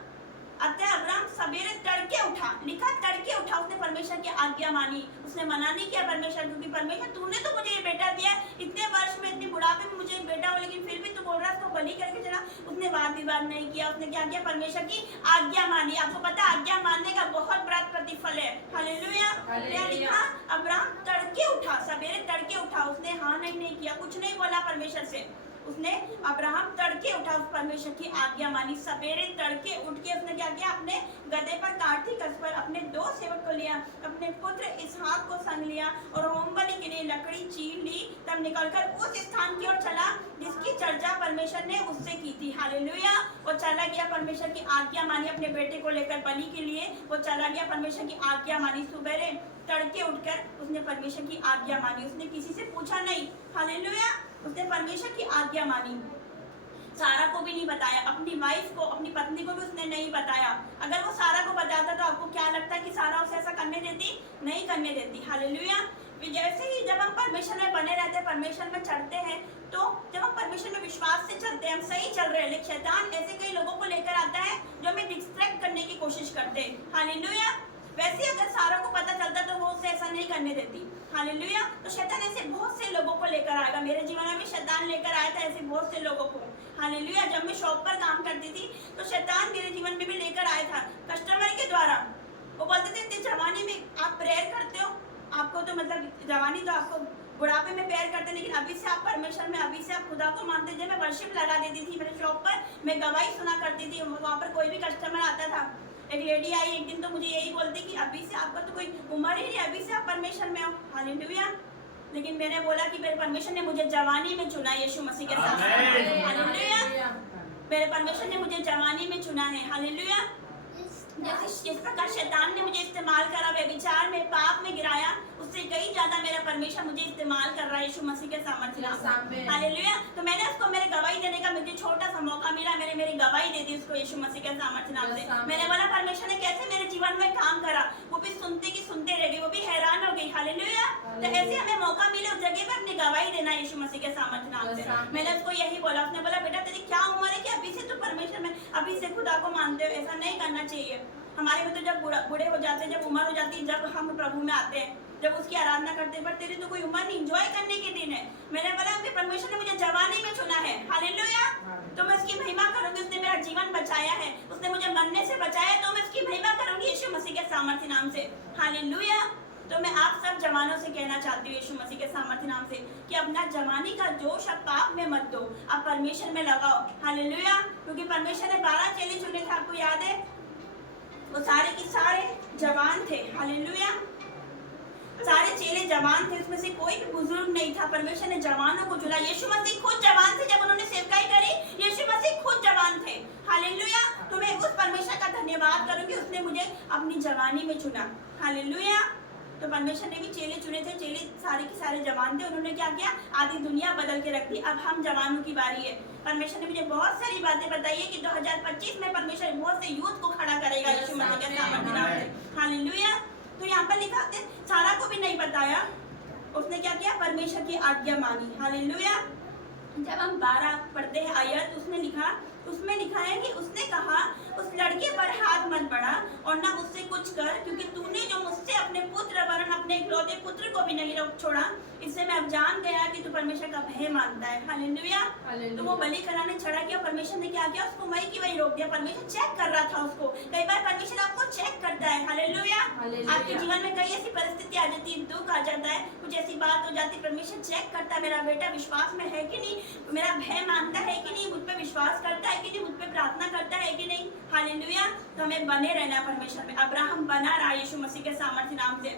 अतः अब्राहम सवेरे तड़के उठा, लिखा तड़के उठा, उसने परमेश्वर की आज्ञा मानी, उसने मना नहीं किया परमेश्वर, क्योंकि परमेश्वर तूने तो मुझे ये बेटा दिया, इतने वर्ष में इतने बुढ़ापे में मुझे एक बेटा हो, लेकिन फिर भी तू बोल रहा है उसको बलि करके चला। उसने वाद विवाद नहीं किया, उसने क्या किया? परमेश्वर की आज्ञा मानी। आपको पता है आज्ञा मानने का बहुत बड़ा प्रतिफल है। हालेलुया। क्या लिखा? अब्राहम तड़के उठा, सवेरे तड़के उठा, उसने हाँ नहीं किया, कुछ नहीं बोला परमेश्वर से। उसने अब्राहम तड़के उठा, उस परमेश्वर की आज्ञा मानी। सवेरे तड़के उठ के उसने क्या किया? अपने गधे पर काठी कस पर अपने 2 सेवक को लिया, अपने पुत्र इसहाक को संग लिया और होम बलि के लिए लकड़ी चीर ली। तब निकलकर उस स्थान की ओर चला जिसकी चर्चा परमेश्वर ने उससे की थी। हालेलुया। वो चला गया, परमेश्वर की आज्ञा मानी, अपने बेटे को लेकर बलि के लिए वो चला गया, परमेश्वर की आज्ञा मानी। सवेरे तड़के उठकर उसने परमेश्वर की आज्ञा मानी, उसने किसी से पूछा नहीं। हालेलुया। उसने परमेश्वर की आज्ञा मानी। सारा को भी नहीं बताया, अपनी वाइफ को, अपनी पत्नी को भी उसने नहीं बताया। अगर वो सारा को बताता तो आपको क्या लगता है कि सारा उसे ऐसा करने देती? नहीं करने देती। हालेलुया। जैसे ही जब हम परमेश्वर में बने रहते हैं, परमेश्वर में चढ़ते हैं, तो जब हम परमेश्वर में विश्वास से चलते हैं, हम सही चल रहे हैं, लेकिन शैतान ऐसे कई लोगों को लेकर आता है जो हमें डिस्ट्रैक्ट करने की कोशिश करते हैं। हालेलुया। वैसे अगर सारा को पता चलता तो वो उसे ऐसा नहीं करने देती। हालेलुया। तो शैतान ऐसे बहुत से लोगों को लेकर आएगा। मेरे जीवन में भी शैतान लेकर आया था ऐसे बहुत से लोगों को। हालेलुया। जब मैं शॉप पर काम करती थी तो शैतान मेरे जीवन में भी लेकर आया था कस्टमर के द्वारा। वो बोलते थे इतनी जवानी में आप प्रेयर करते हो, आपको तो मतलब जवानी तो आपको बुढ़ापे में प्रेयर करते, लेकिन अभी से आप परमेश्वर में, अभी से आप खुदा को मानते। जब मैं वर्शिप लगा देती थी मेरे शॉप पर, मैं गवाही सुना करती थी, वहाँ पर कोई भी कस्टमर आता था। एक लेडी आई एक दिन तो मुझे यही बोलती कि अभी से आपका तो कोई उम्र ही नहीं, अभी से आप परमेश्वर में हो। हालेलुया। लेकिन मैंने बोला कि मेरे परमेश्वर ने मुझे जवानी में चुना, यीशु मसीह के साथ। हालेलुया। मेरे परमेश्वर ने मुझे जवानी में चुना है। हालेलुया। जिस प्रकार शैतान ने मुझे इस्तेमाल करा, व्यभिचार में, पाप में गिराया, उससे कई ज्यादा मेरा परमेश्वर मुझे इस्तेमाल कर रहा है यीशु मसीह के सामर्थ्य नाम से। हालेलुया। तो मैंने उसको मेरे गवाही देने का मुझे छोटा सा मौका मिला, मैंने मेरी गवाही दे दी उसको यीशु मसीह के सामर्थ्य नाम से। मैंने बोला परमेश्वर ने कैसे मेरे जीवन में काम करा। वो भी सुनते की सुनते रह गई, वो भी हैरान हो गई। हालेलुया। तो ऐसे हमें मौका मिले उस जगह पर अपनी गवाही देना यीशु मसीह के सामर्थ्य नाम से। मैंने उसको यही बोला, उसने बोला बेटा तेरी क्या उम्र है कि अभी से तू परमेश्वर में, अभी से खुदा को मानते हो? ऐसा नहीं करना चाहिए। हमारे में तो जब बूढ़े हो जाते हैं, जब उम्र हो जाती है, जब हम प्रभु में आते हैं, जब उसकी आराधना करते हैं, पर तेरी तो कोई उम्र नहीं, एंजॉय करने के दिन है। मैंने बोला कि परमेश्वर ने मुझे जवानी में चुना है। हालेलुया। तो मैं उसकी महिमा करूंगी, उसने मेरा जीवन बचाया है, उसने मुझे मरने से बचाया, तो मैं उसकी महिमा करूंगी यीशु मसीह के सामर्थ्य नाम से। हालेलुया। तो मैं आप सब जवानों से कहना चाहती हूँ यीशु मसीह के सामर्थ्य नाम से कि अपना जवानी का जोश आप पाप में मत दो, आप परमेश्वर में लगाओ। हालेलुया। क्योंकि परमेश्वर ने 12 चेले चुने थे, आपको याद है? वो सारे के सारे जवान थे। हालेलुया। सारे चेले जवान थे, उसमें से कोई भी बुजुर्ग नहीं था। परमेश्वर ने जवानों को चुना। यीशु मसीह खुद जवान थे जब उन्होंने सेवकाई करी, यीशु मसीह खुद जवान थे। हालेलुया। तो मैं उस परमेश्वर का धन्यवाद करूंगी, उसने मुझे अपनी जवानी में चुना। हालेलुया। तो परमेश्वर ने भी चेले चुने थे, चेले सारे के सारे जवान थे। उन्होंने क्या किया? आधी दुनिया बदल के रख दी। अब हम जवानों की बारी है। परमेश्वर ने मुझे बहुत सारी बातें बताई है कि 2025 में परमेश्वर बहुत से यूथ को खड़ा करेगा यीशु मसीह के सामर्थ्य नाम से। हालेलुया। तो यहाँ पर लिखा है सारा को भी नहीं बताया, उसने क्या किया? परमेश्वर की आज्ञा मानी। हालेलुया। जब हम 12 पढ़ते हैं आयत, उसमें लिखा है कि उसने कहा उस लड़के पर हाथ मत बढ़ा और ना उससे कुछ कर, क्योंकि तूने जो मुझसे अपने पुत्र वरन अपने इकलौते पुत्र को भी नहीं छोड़ा, इससे मैं अब जान गया कि तू परमेश्वर का भय मानता है। हालेलुया। तो वो बलि कराने चढ़ा गया। परमेश्वर ने क्या किया? उसको वही की वही रोक दिया। परमेश्वर चेक कर रहा था उसको। कई बार परमेश्वर आपको चेक करता है। हालेलुया। आपके जीवन में कई ऐसी परिस्थिति आ जाती है, दुख आ जाता है, कुछ ऐसी बात हो जाती है, परमेश्वर चेक करता है मेरा बेटा विश्वास में है कि नहीं, मेरा भय मानता है कि नहीं, मुझ पर विश्वास करता है कि नहीं, मुझ पर प्रार्थना करता है कि नहीं। हालेलुया। तो हमें बने रहना है परमेश्वर में। अब्राहम बना रहा यीशु मसीह के सामर्थ्य नाम से।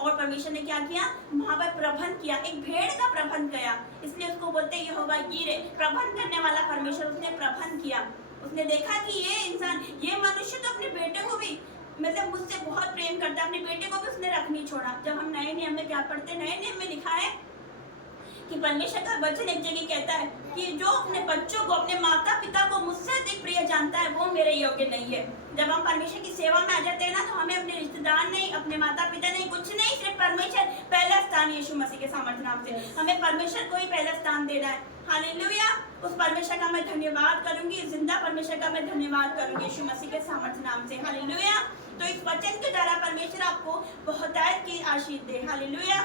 और परमेश्वर ने क्या किया? वहां पर प्रबंध किया, एक भेड़ का प्रबंध किया। इसलिए उसको बोलते हैं यहोवा यीरे, प्रबंध करने वाला परमेश्वर। उसने प्रबंध किया, उसने देखा कि ये इंसान, ये मनुष्य तो अपने बेटे को भी मतलब मुझसे बहुत प्रेम करता है, अपने बेटे को भी उसने रख नहीं छोड़ा। जब हम नए नियम में क्या पढ़ते, नए नियम में लिखा है कि परमेश्वर का वचन एक जगह कहता है कि जो अपने बच्चों को, अपने माता पिता को मुझसे अधिक प्रिय जानता है वो मेरे योग्य नहीं है। जब हम परमेश्वर की सेवा में आ जाते हैं ना, तो हमें अपने रिश्तेदार नहीं, अपने माता पिता नहीं, कुछ नहीं, सिर्फ परमेश्वर पहला स्थान यीशु मसीह के सामर्थ्य नाम से हमें परमेश्वर को ही पहला स्थान देना है। हालेलुया। उस परमेश्वर का मैं धन्यवाद करूंगी, जिंदा परमेश्वर का मैं धन्यवाद करूंगी यीशु मसीह के सामर्थ्य नाम से। हालेलुया। तो इस वचन के द्वारा परमेश्वर आपको बहुतायत की आशीष दे। हालेलुया।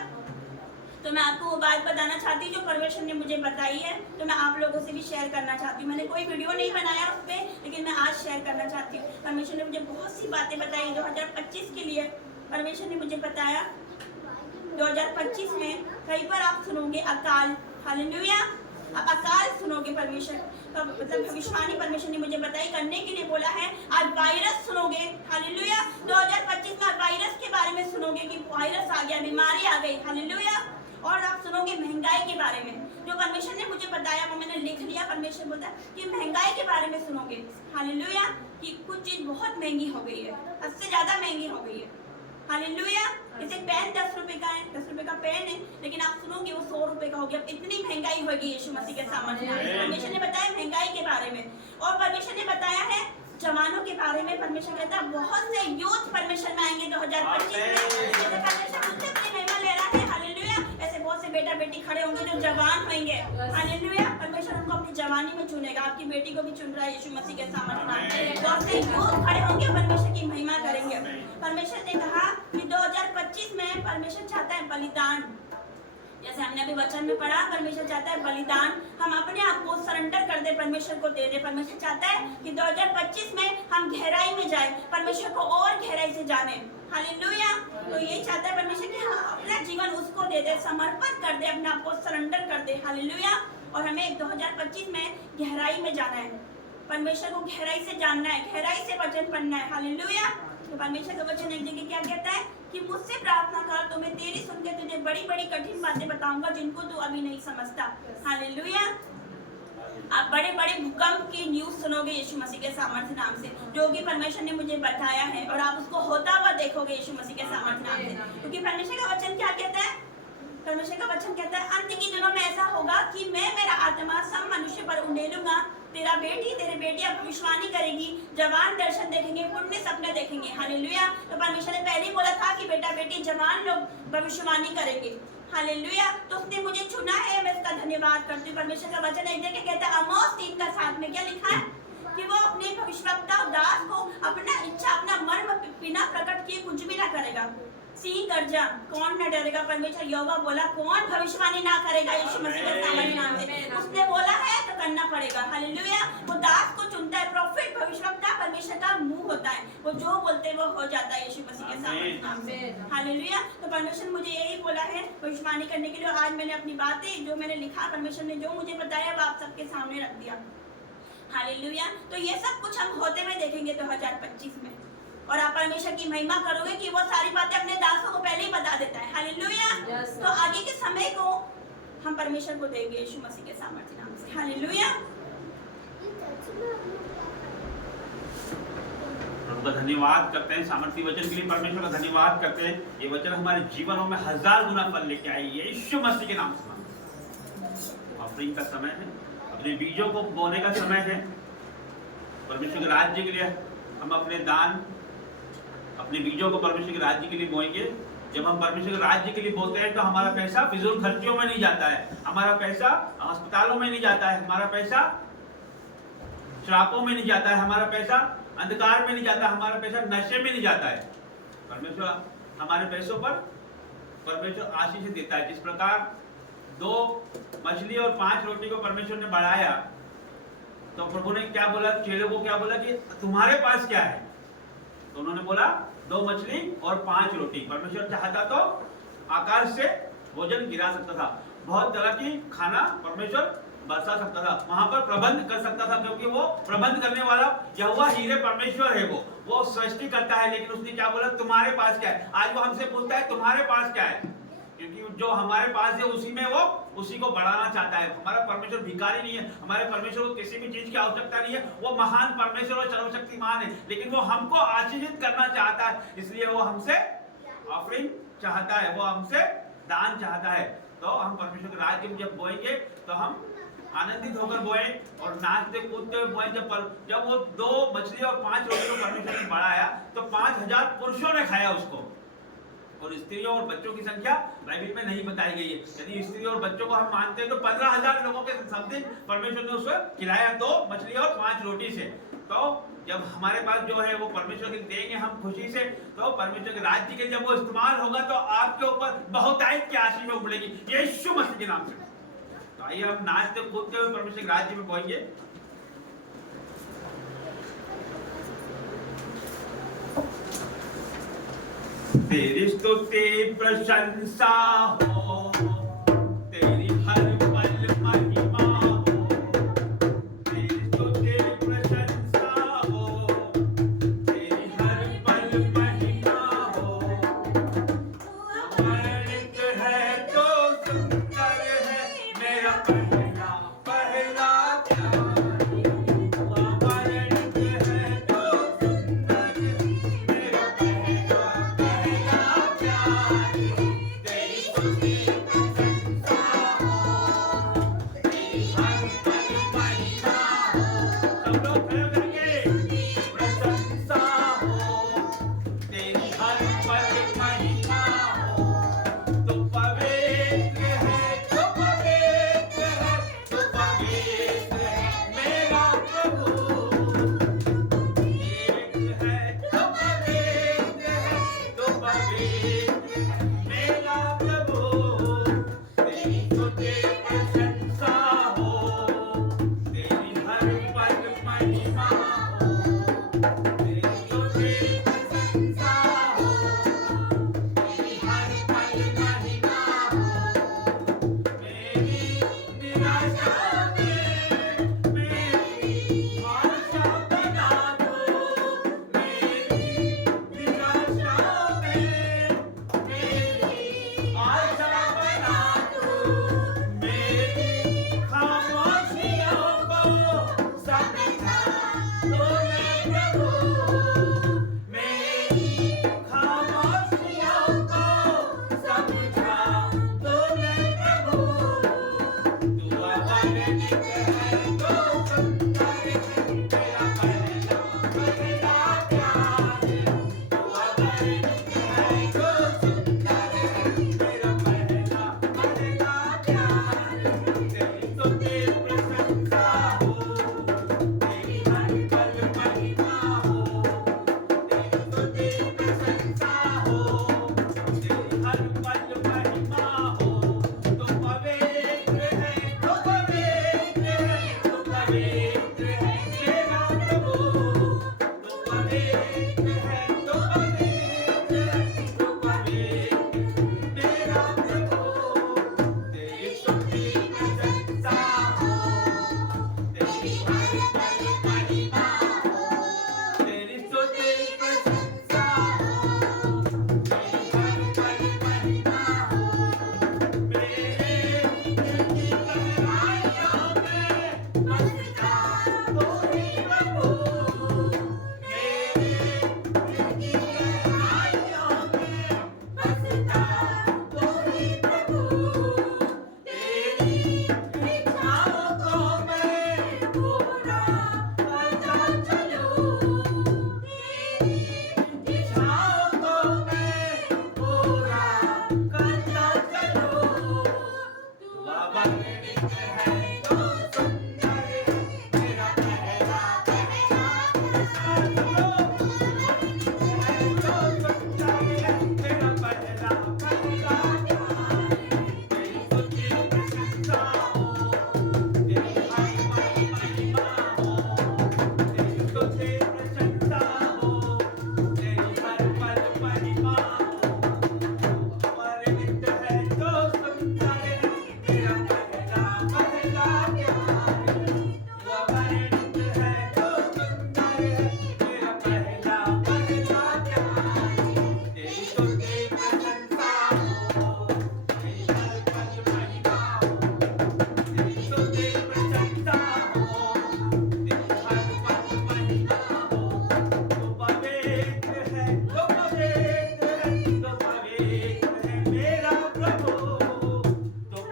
तो मैं आपको वो बात बताना चाहती हूँ जो परमेश्वर ने मुझे बताई है, तो मैं आप लोगों से भी शेयर करना चाहती हूँ। मैंने कोई वीडियो नहीं बनाया उस पर, लेकिन मैं आज शेयर करना चाहती हूँ। परमेश्वर ने मुझे बहुत सी बातें बताई 2025 के लिए। परमेश्वर ने मुझे बताया 2025 में कहीं पर आप सुनोगे अकाल। हालेलुया। आप अकाल सुनोगे। परमेश्वर का मतलब भविष्यवाणी परमेश्वर ने मुझे बताई करने के लिए बोला है। आज वायरस सुनोगे। हालेलुया। 2025 में वायरस के बारे में सुनोगे कि वायरस आ गया, बीमारी आ गई। हालेलुया। और आप सुनोगे महंगाई के बारे में। जो परमेश्वर ने मुझे बताया वो मैंने लिख लिया। परमेश्वर बोलता है कि महंगाई के बारे में सुनोगे। हालेलुया। कि कुछ चीज बहुत महंगी हो गई है, हद से ज्यादा महंगी हो गई है। हालेलुया। जैसे पेन 10 रुपए का है, 10 रुपए का पेन है, लेकिन आप सुनोगे वो 100 रुपए का हो गया। इतनी महंगाई होगी यीशु मसीह के सामर्थ्य नाम से। परमेश्वर ने बताया महंगाई के बारे में। और परमेश्वर ने बताया है जवानों के बारे में। परमेश्वर कहता है बहुत से यूथ परमेश्वर में आएंगे 2025 में। जैसे परमेश्वर मुझसे अपनी महिमा ले रहा है। हालेलुया। ऐसे बहुत से बेटा बेटी खड़े होंगे जो जवान होंगे। हालेलुया। परमेश्वर उनको अपनी जवानी में चुनेगा। आपकी बेटी को भी चुन रहा है यीशु मसीह के सामर्थ्य नाम से। बहुत से यूथ खड़े होंगे, परमेश्वर की महिमा करेंगे। परमेश्वर ने कहा कि 2025 में परमेश्वर चाहता है बलिदान। जैसे हमने अभी वचन में पढ़ा, परमेश्वर चाहता है बलिदान। हम अपने आप को सरेंडर कर दे, परमेश्वर को दे दे। परमेश्वर चाहता है कि 2025 में हम गहराई में जाए, परमेश्वर को और गहराई से जाने। हालेलुया। तो यही चाहता है परमेश्वर कि हम अपना जीवन उसको दे दे, समर्पण कर दे, अपने आप को सरेंडर कर दे। हालेलुया। और हमें 2025 में गहराई में जाना है, परमेश्वर को गहराई से जानना है, गहराई से वचन पढ़ना है। हालेलुया। तो परमेश्वर का वचन एक जगह क्या कहता है कि मुझसे प्रार्थना कर तो मैं तेरी सुन के तुझे बड़ी बड़ी कठिन बातें बताऊंगा जिनको तू अभी नहीं समझता। हालेलुया। आप बड़े बड़े भूकंप की न्यूज सुनोगे यीशु मसीह के सामर्थ्य नाम से, जो कि परमेश्वर ने मुझे बताया है, और आप उसको होता हुआ देखोगे यीशु मसीह के सामर्थ्य नाम से। क्योंकि परमेश्वर का वचन क्या कहता है? परमेश्वर का वचन कहता है अंत के दिनों में ऐसा होगा कि मैं मेरा आत्मा सब मनुष्य पर उंडेलूंगा। तेरा बेटी तेरे बेटियां भविष्यवाणी करेगी, जवान दर्शन देखेंगे, पुण्य सपने देखेंगे। हालेलुया। तो परमेश्वर ने पहले ही बोला था कि बेटा बेटी जवान लोग भविष्यवाणी करेंगे। हालेलुया। तो उसने मुझे चुना है, मैं इसका धन्यवाद करती हूँ। परमेश्वर का वचन एक जगह कहता है आमोस 3:7 में क्या लिखा है कि वो अपने भविष्यवक्ता दास को अपना इच्छा, अपना मर्म बिना प्रकट किए कुछ भी ना करेगा। सिंह गर्जा, कौन न डरेगा? परमेश्वर यहोवा बोला कौन भविष्यवाणी ना करेगा यीशु मसीह के सामर्थ्य नाम से। उसने बोला है तो करना पड़ेगा। हालेलुया। वो दास को चुनता है। प्रॉफिट भविष्यवक्ता परमेश्वर का मुंह होता है, वो जो बोलते हैं वो हो जाता है यीशु मसीह के सामर्थ्य नाम से। हालेलुया। तो परमेश्वर मुझे यही बोला है भविष्यवाणी करने के लिए। आज मैंने अपनी बातें जो मैंने लिखा, परमेश्वर ने जो मुझे बताया वो आप सबके सामने रख दिया। हालेलुया। तो ये सब कुछ हम होते हुए देखेंगे 2025 में, और आप परमेश्वर की महिमा करोगे कि वो सारी बातें अपने दासों को पहले ही बता देता है। हालेलुया। तो आगे के समय को हम परमेश्वर को देंगे यीशु मसीह के सामर्थ्य नाम से। हालेलुया। प्रभु का धन्यवाद करते हैं सामर्थ्य वचन के लिए। परमेश्वर का धन्यवाद करते हैं। ये वचन हमारे जीवनों में 1000 गुना फल लेके आए यीशु मसीह के नाम से। ऑफरिंग का समय है, अपने बीजों को बोने का समय है। परमेश्वर के राज्य के लिए हम अपने दान, अपने बीजों को परमेश्वर के राज्य के लिए बोएंगे। जब हम परमेश्वर के राज्य के लिए बोते हैं तो हमारा पैसा फिजूल खर्चियों में नहीं जाता है, हमारा पैसा अस्पतालों में नहीं जाता है, हमारा पैसा श्रापों में नहीं जाता है, हमारा पैसा अंधकार में नहीं जाता, हमारा पैसा नशे में नहीं जाता है। परमेश्वर हमारे पैसों पर परमेश्वर आशीष देता है। जिस प्रकार 2 मछली और 5 रोटी को परमेश्वर ने बढ़ाया, तो प्रभु ने क्या बोला, चेलों को क्या बोला कि तुम्हारे पास क्या है? तो उन्होंने बोला 2 मछली और 5 रोटी। परमेश्वर चाहता तो आकाश से भोजन गिरा सकता था, बहुत तरह की खाना परमेश्वर बरसा सकता था, वहां पर प्रबंध कर सकता था, क्योंकि वो प्रबंध करने वाला यहोवा हीरे परमेश्वर है। वो सृष्टि करता है। लेकिन उसने क्या बोला, तुम्हारे पास क्या है? आज वो हमसे पूछता है तुम्हारे पास क्या है, क्योंकि जो हमारे पास है उसी में वो उसी को बढ़ाना चाहता है। हमारा परमेश्वर भिखारी नहीं है, हमारे परमेश्वर को किसी भी चीज की आवश्यकता नहीं है। वो महान परमेश्वर और सर्वशक्तिमान है, लेकिन वो हमको आशीषित करना चाहता है। इसलिए वो हमसे ऑफरिंग चाहता है, वो हमसे दान चाहता है। तो हम परमेश्वर के राज्य में जब बोएंगे तो हम आनंदित होकर बोए और नाचते कूदते हुए बोए। जब वो 2 मछली और 5 रोटी को परमेश्वर ने बढ़ाया तो 5000 पुरुषों ने खाया उसको, और स्त्रियों और बच्चों की संख्या बाइबल में नहीं बताई गई है। यदि स्त्री और बच्चों को हम मानते हैं तो 15000 लोगों के समथिंग परमेश्वर ने उसको खिलाया 2 मछली और 5 रोटी से। तो जब हमारे पास जो है वो परमेश्वर के देंगे हम खुशी से, तो परमेश्वर के राज्य के जब वो इस्तेमाल होगा तो आपके ऊपर बहुतायत की आशीष उमड़ेगी यीशु मसीह के नाम से। तो आइए हम नाचते कूदते हुए परमेश्वर के राज्य में पहुंचेंगे। तेरी स्तुति प्रशंसा हो, तेरी हर पल महिमा हो, तेरी स्तुति प्रशंसा हो, तेरी हर पल महिमा हो। वर्णित है तो सुंदर है मेरा पहला पहला प्यार। वर्णित है तो सुंदर मेरा पहला पहला प्यार। तेरी स्तुति प्रशंसा हो, तेरी हर पल महिमा हो। सब लोग खड़े करके प्रशंसा हो, तेरी हर पल महिमा हो। तो पवित्र है, तो पवित्र है, तो पवित्र है मेरा प्रभु। एक है तो पवित्र है, तो पवित्र है मेरा प्रभु। तेरी स्तुति प्रशंसा हो, तेरी हर पल महिमा हो। तेरी स्तुति प्रशंसा हो, तेरी हर पल महिमा हो। मेरी निराशा में मेरी आशा बना दो। मेरी निराशा में मेरी आशा बना दो। मेरी खामोशियों को समझा तूने प्रभु। मेरी खामोशियों को समझा तूने प्रभु। तू अगणित है तो सुंदर है मेरा पहला पहला प्यार। तू अगणित है तो सुंदर है मेरा पहला पहला प्यार। तेरी स्तुति प्रशंसा हो, तेरी हर पल महिमा हो। तेरी स्तुति प्रशंसा हो, तेरी हर पल महिमा हो। तो पवित्र है, तो पवित्र है, तो पवित्र है मेरा प्रभु। तो पवित्र है, तो पवित्र है, तो पवित्र मेरा प्रभु। तेरी स्तुति प्रशंसा हो, तेरी हर पल महिमा हो। तेरी स्तुति प्रशंसा हो, तेरी हर पल महिमा हो। मेरे दिल की गहराइयों में बसता तू ही प्रभु। मेरे दिल की गहराइयों में बसता तू ही प्रभु। तेरी इच्छाओं को मैं पूरा करता चलूं। तेरी इच्छाओं को मैं पूरा करता चलूं। तू अगणित है तो सुंदर है मेरा पहला पहला प्यार। अगणित है तो सुंदर है मेरा पहला पहला प्यार। तेरी स्तुति प्रशंसा हो, तेरी हर पल महिमा हो। तेरी स्तुति प्रशंसा हो, तेरी हर पल महिमा हो। वर्णित है तो सुंदर है मेरा पहला पहला प्यार। वर्णित है तो सुंदर है मेरा पहला पहला प्यार। तेरी स्तुति प्रशंसा हो, तेरी हर पल महिमा हो। तेरी स्तुति प्रशंसा हो, तेरी हर पल महिमा हो। तो पवित्र है, तो पवित्र है, तो पवित्र है मेरा प्रभु। तो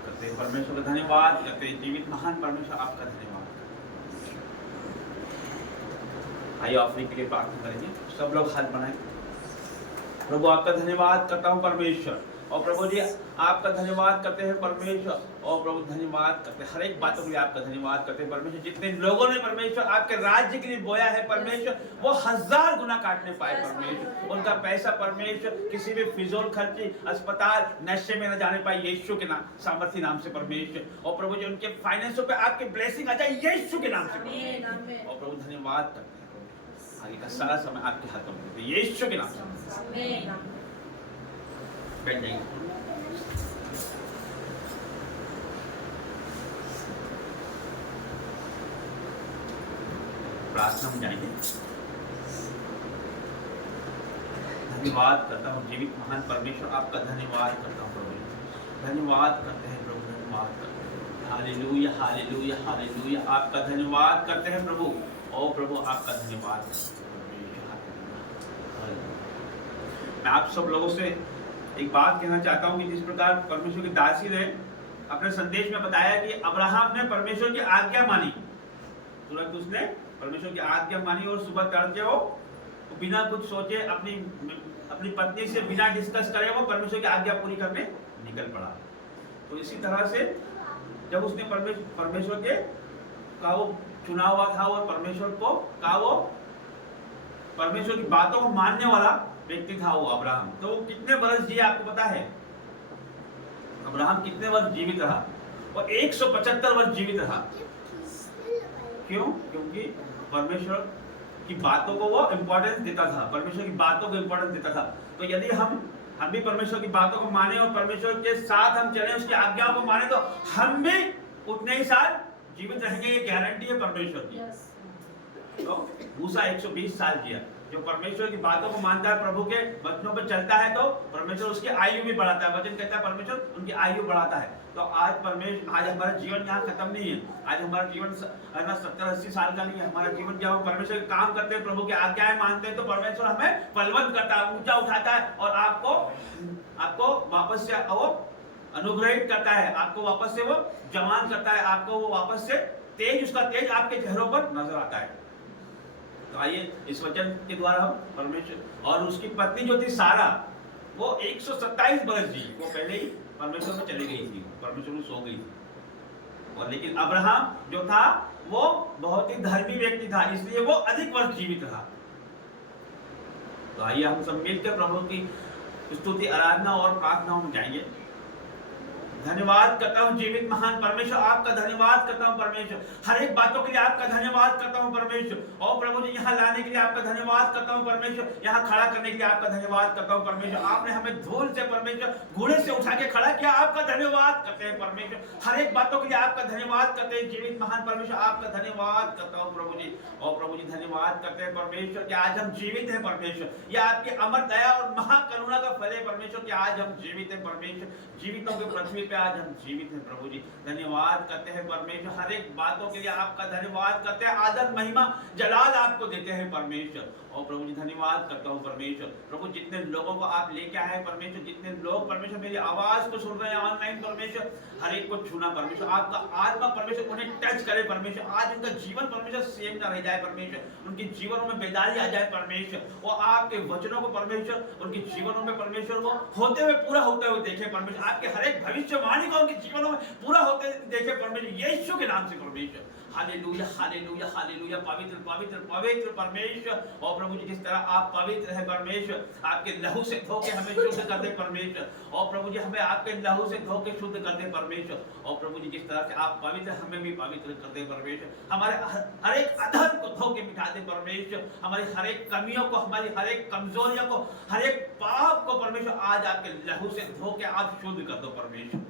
करते हैं परमेश्वर का धन्यवाद करते हैं। जीवित महान परमेश्वर आपका धन्यवाद। आइए ऑफरिंग के लिए प्रार्थना करेंगे। सब लोग हाथ बढ़ाएं। प्रभु आपका धन्यवाद करता हूँ परमेश्वर, और प्रभु जी आपका धन्यवाद करते हैं परमेश्वर, और प्रभु धन्यवाद करते हैं हर एक बातों के लिए आपका धन्यवाद करते हैं परमेश्वर। जितने लोगों ने परमेश्वर आपके राज्य के लिए बोया है परमेश्वर, वो 1000 गुना काटने पाए परमेश्वर। उनका पैसा परमेश्वर किसी भी फिजूल खर्ची, अस्पताल, नशे में न जाने पाए यीशु के नाम सामर्थ्य नाम से परमेश्वर। और प्रभु जी उनके फाइनेंसों पे आपकी ब्लेसिंग आ जाए यीशु के नाम से। और प्रभु धन्यवाद करते हैं, आगे का सारा समय आपके हाथों में देते हैं यीशु के नाम से। बैठ जाइए। प्रार्थना में जाएंगे। धन्यवाद करता हूँ जीवित महान परमेश्वर, आपका धन्यवाद करता हूँ प्रभु। धन्यवाद करते हैं प्रभु, धन्यवाद करते हैं। हालेलुया हालेलुया हालेलुया, आपका धन्यवाद करते हैं प्रभु। ओ प्रभु आपका धन्यवाद। मैं आप सब लोगों से एक बात कहना चाहता हूँ कि जिस प्रकार परमेश्वर की दासी ने अपने संदेश में बताया कि अब्राहम ने परमेश्वर की आज्ञा मानी, तुरंत उसने परमेश्वर की आज्ञा मानी और सुबह तड़के वो बिना कुछ सोचे अपनी पत्नी से बिना डिस्कस करे वो परमेश्वर की आज्ञा पूरी करने निकल पड़ा। तो इसी तरह से जब उसने परमेश्वर के का वो चुना हुआ था और परमेश्वर की बातों को मानने वाला व्यक्ति था वो अब्राहम। तो वो कितने वर्ष जिए आपको पता है? अब्राहम कितने वर्ष जीवित रहा? वो 175 वर्ष जीवित रहा। क्यों? क्योंकि परमेश्वर की बातों को वो इंपॉर्टेंस देता था, परमेश्वर की बातों को इंपॉर्टेंस देता था। तो यदि हम भी परमेश्वर की बातों को माने और परमेश्वर के साथ हम चले, उसकी आज्ञाओं को माने, तो हम भी उतने ही साल जीवित रहेंगे, ये गारंटी है परमेश्वर की। तो मूसा 120 साल जिया। जो परमेश्वर की बातों को मानता है, प्रभु के वचनों पर चलता है, तो परमेश्वर उसकी आयु भी बढ़ाता है। वचन कहता है परमेश्वर उनकी आयु बढ़ाता है। तो आज हमारा जीवन यहाँ खत्म नहीं है। आज हमारा जीवन 70-80 साल का नहीं है। हमारा जीवन जब हम परमेश्वर के काम करते हैं, प्रभु की आज्ञाएं मानते हैं, तो परमेश्वर हमें बलवंत करता है, ऊंचा उठाता है और आपको वापस से वो अनुग्रहित करता है, आपको वापस से वो जवान करता है, आपको वो वापस से उसका तेज आपके चेहरों पर नजर आता है। तो आइए इस वचन के द्वारा हम परमेश्वर, और उसकी पत्नी जो थी सारा, वो 127 वर्ष जी, वो पहले ही परमेश्वर में चली गई थी, परमेश्वर में सो गई थी। और लेकिन अब्राहम जो था वो बहुत ही धर्मी व्यक्ति था, इसलिए वो अधिक वर्ष जीवित रहा। तो आइए हम सब मिलकर प्रभु की स्तुति, आराधना और प्रार्थनाओं में जाएंगे। धन्यवाद करता हूँ जीवित महान परमेश्वर, आपका धन्यवाद करता हूँ परमेश्वर। हर एक बातों के लिए आपका धन्यवाद करता हूँ परमेश्वर। और प्रभु जी यहाँ लाने के लिए आपका धन्यवाद करता हूँ परमेश्वर, यहाँ खड़ा करने के लिए आपका धन्यवाद करता हूँ परमेश्वर। आपने हमें धूल से परमेश्वर घोड़े से उठा के खड़ा किया, आपका धन्यवाद करते हैं परमेश्वर। हर एक बातों के लिए आपका धन्यवाद करते हैं जीवित महान परमेश्वर, आपका धन्यवाद करता हूँ प्रभु जी। और प्रभु जी धन्यवाद करते हैं परमेश्वर कि आज हम जीवित हैं परमेश्वर। यह आपकी अमर दया और महाकरुणा का फल है परमेश्वर कि आज हम जीवित हैं परमेश्वर। जीवितों की पृथ्वी पे आज हम जीवित हैं प्रभु जी। धन्यवाद करते हैं परमेश्वर, हर एक बातों के लिए आपका धन्यवाद करते हैं। आदर महिमा जलाल आपको देते हैं परमेश्वर। और प्रभु जी धन्यवाद करता हूँ परमेश्वर। प्रभु जितने लोगों को आप लेके आए हैं परमेश्वर, जितने लोग परमेश्वर मेरी आवाज को सुन रहे हैं ऑनलाइन परमेश्वर, हर एक को छूना परमेश्वर, आपका आत्मा परमेश्वर उन्हें टच करे परमेश्वर। आज उनका जीवन परमेश्वर सेम ना रह जाए परमेश्वर, उनके जीवनों में बेदारी आ जाए परमेश्वर। और आपके वचनों को परमेश्वर उनके जीवनों में परमेश्वर वो होते हुए पूरा होते हुए देखे परमेश्वर। आपके हर एक भविष्यवाणी को उनके जीवनों में पूरा होते देखे परमेश्वर, यीशु के नाम से परमेश्वर। हालेलुया हालेलुया हालेलुया, पवित्र पवित्र पवित्र परमेश्वर। और प्रभु जी जिस तरह आप पवित्र है परमेश्वर, आपके लहू से धो के हमें शुद्ध कर दे परमेश्वर। और प्रभु जी हमें आपके लहू से धो के शुद्ध कर दे परमेश्वर। और प्रभु जी जिस तरह से आप पवित्र, हमें भी पवित्र कर दे परमेश्वर। हमारे हर एक अधर्म को धो के मिटा दे परमेश्वर। हमारी हर एक कमियों को, हमारी हर एक कमजोरियों को, हर एक पाप को परमेश्वर आज आपके लहू से धो के आप शुद्ध कर दो परमेश्वर।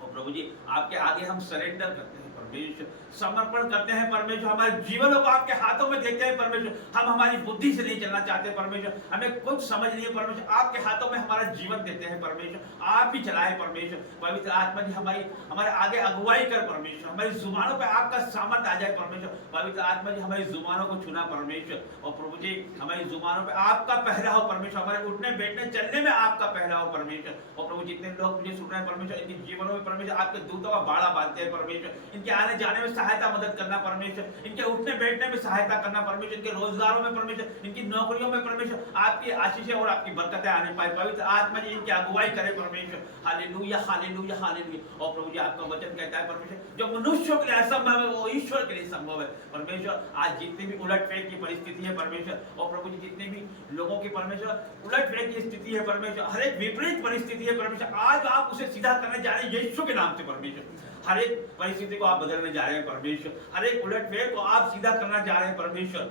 और प्रभु जी आपके आगे हम सरेंडर करते हैं परमेश्वर। परमेश्वर, समर्पण करते हैं परमेश्वर, हमारे जीवनों को आपके हाथों में देते हैं परमेश्वर। हम हमारी बुद्धि से नहीं चलना चाहते परमेश्वर, हमें कुछ समझ नहीं है परमेश्वर, आपके हाथों में हमारा जीवन देते हैं परमेश्वर, आप ही चलाए परमेश्वर। पवित्र आत्मा जी हमारे आगे अगुवाई कर परमेश्वर, हमारी जुबानों पे आपका सामर्थ आ जाए परमेश्वर। पवित्र आत्मा जी हमारी जुबानों को छूना परमेश्वर, और प्रभु जी हमारी जुबानों पे आपका पहरा हो परमेश्वर, हमारे उठने बैठने चलने में आपका पहरा हो परमेश्वर। और प्रभु जितने लोग मुझे सुन रहे हैं परमेश्वर, इनके जीवनों में परमेश्वर आपके दूतों का बाड़ा बांधते हैं परमेश्वर, इनके आने जाने में सहायता मदद करना परमेश्वर, इनके उठने बैठने में सहायता करना परमेश्वर, इनके रोजगारों में परमेश्वर, इनकी नौकरियों में परमेश्वर आपकी आशीषें और आपकी बरकतें आने पाए। पवित्र आत्मा जी इनकी अगुवाई करे परमेश्वर। Hallelujah hallelujah hallelujah. और प्रभु जी आपका वचन कहता है परमेश्वर, जो मनुष्यों के लिए असंभव है वो ईश्वर के लिए संभव है परमेश्वर। आज जितनी भी उलटफेर की परिस्थिति है परमेश्वर, और प्रभु जी जितने भी लोगों की परमेश्वर उलटफेर की स्थिति है परमेश्वर, हर एक विपरीत परिस्थिति है परमेश्वर, आज आप उसे सीधा करने जा रहे हैं यीशु के नाम से परमेश्वर। हर एक परिस्थिति को आप बदलने जा रहे हैं परमेश्वर, हर एक उलटफेर को आप सीधा करना जा रहे हैं परमेश्वर।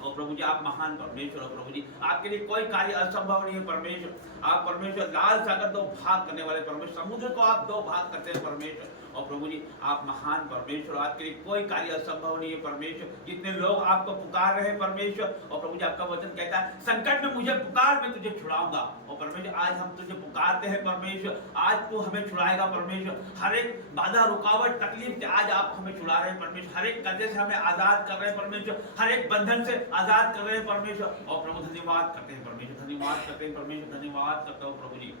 और प्रभु जी आप महान परमेश्वर हो प्रभु जी, आपके लिए कोई कार्य असंभव नहीं है परमेश्वर। आप परमेश्वर लाल सागर दो भाग करने वाले परमेश्वर, समुद्र को आप दो भाग करते हैं परमेश्वर। और प्रभु जी आप महान परमेश्वर, आपके लिए कोई कार्य असंभव नहीं है परमेश्वर। जितने लोग आपको पुकार रहे हैं परमेश्वर, और प्रभु जी आपका वचन कहता है संकट में मुझे पुकार, मैं तुझे छुड़ाऊंगा। और परमेश्वर आज हम तुझे पुकारते हैं परमेश्वर, आज तू हमें छुड़ाएगा परमेश्वर। हर एक बाधा रुकावट तकलीफ से आज आप हमें छुड़ा रहे हैं परमेश्वर, हर एक कर्जे से हमें आजाद कर रहे हैं परमेश्वर, हर एक बंधन से आजाद कर रहे हैं परमेश्वर। और प्रभु धन्यवाद करते हैं परमेश्वर, धन्यवाद करते हैं परमेश्वर, धन्यवाद करता हूँ प्रभु जी।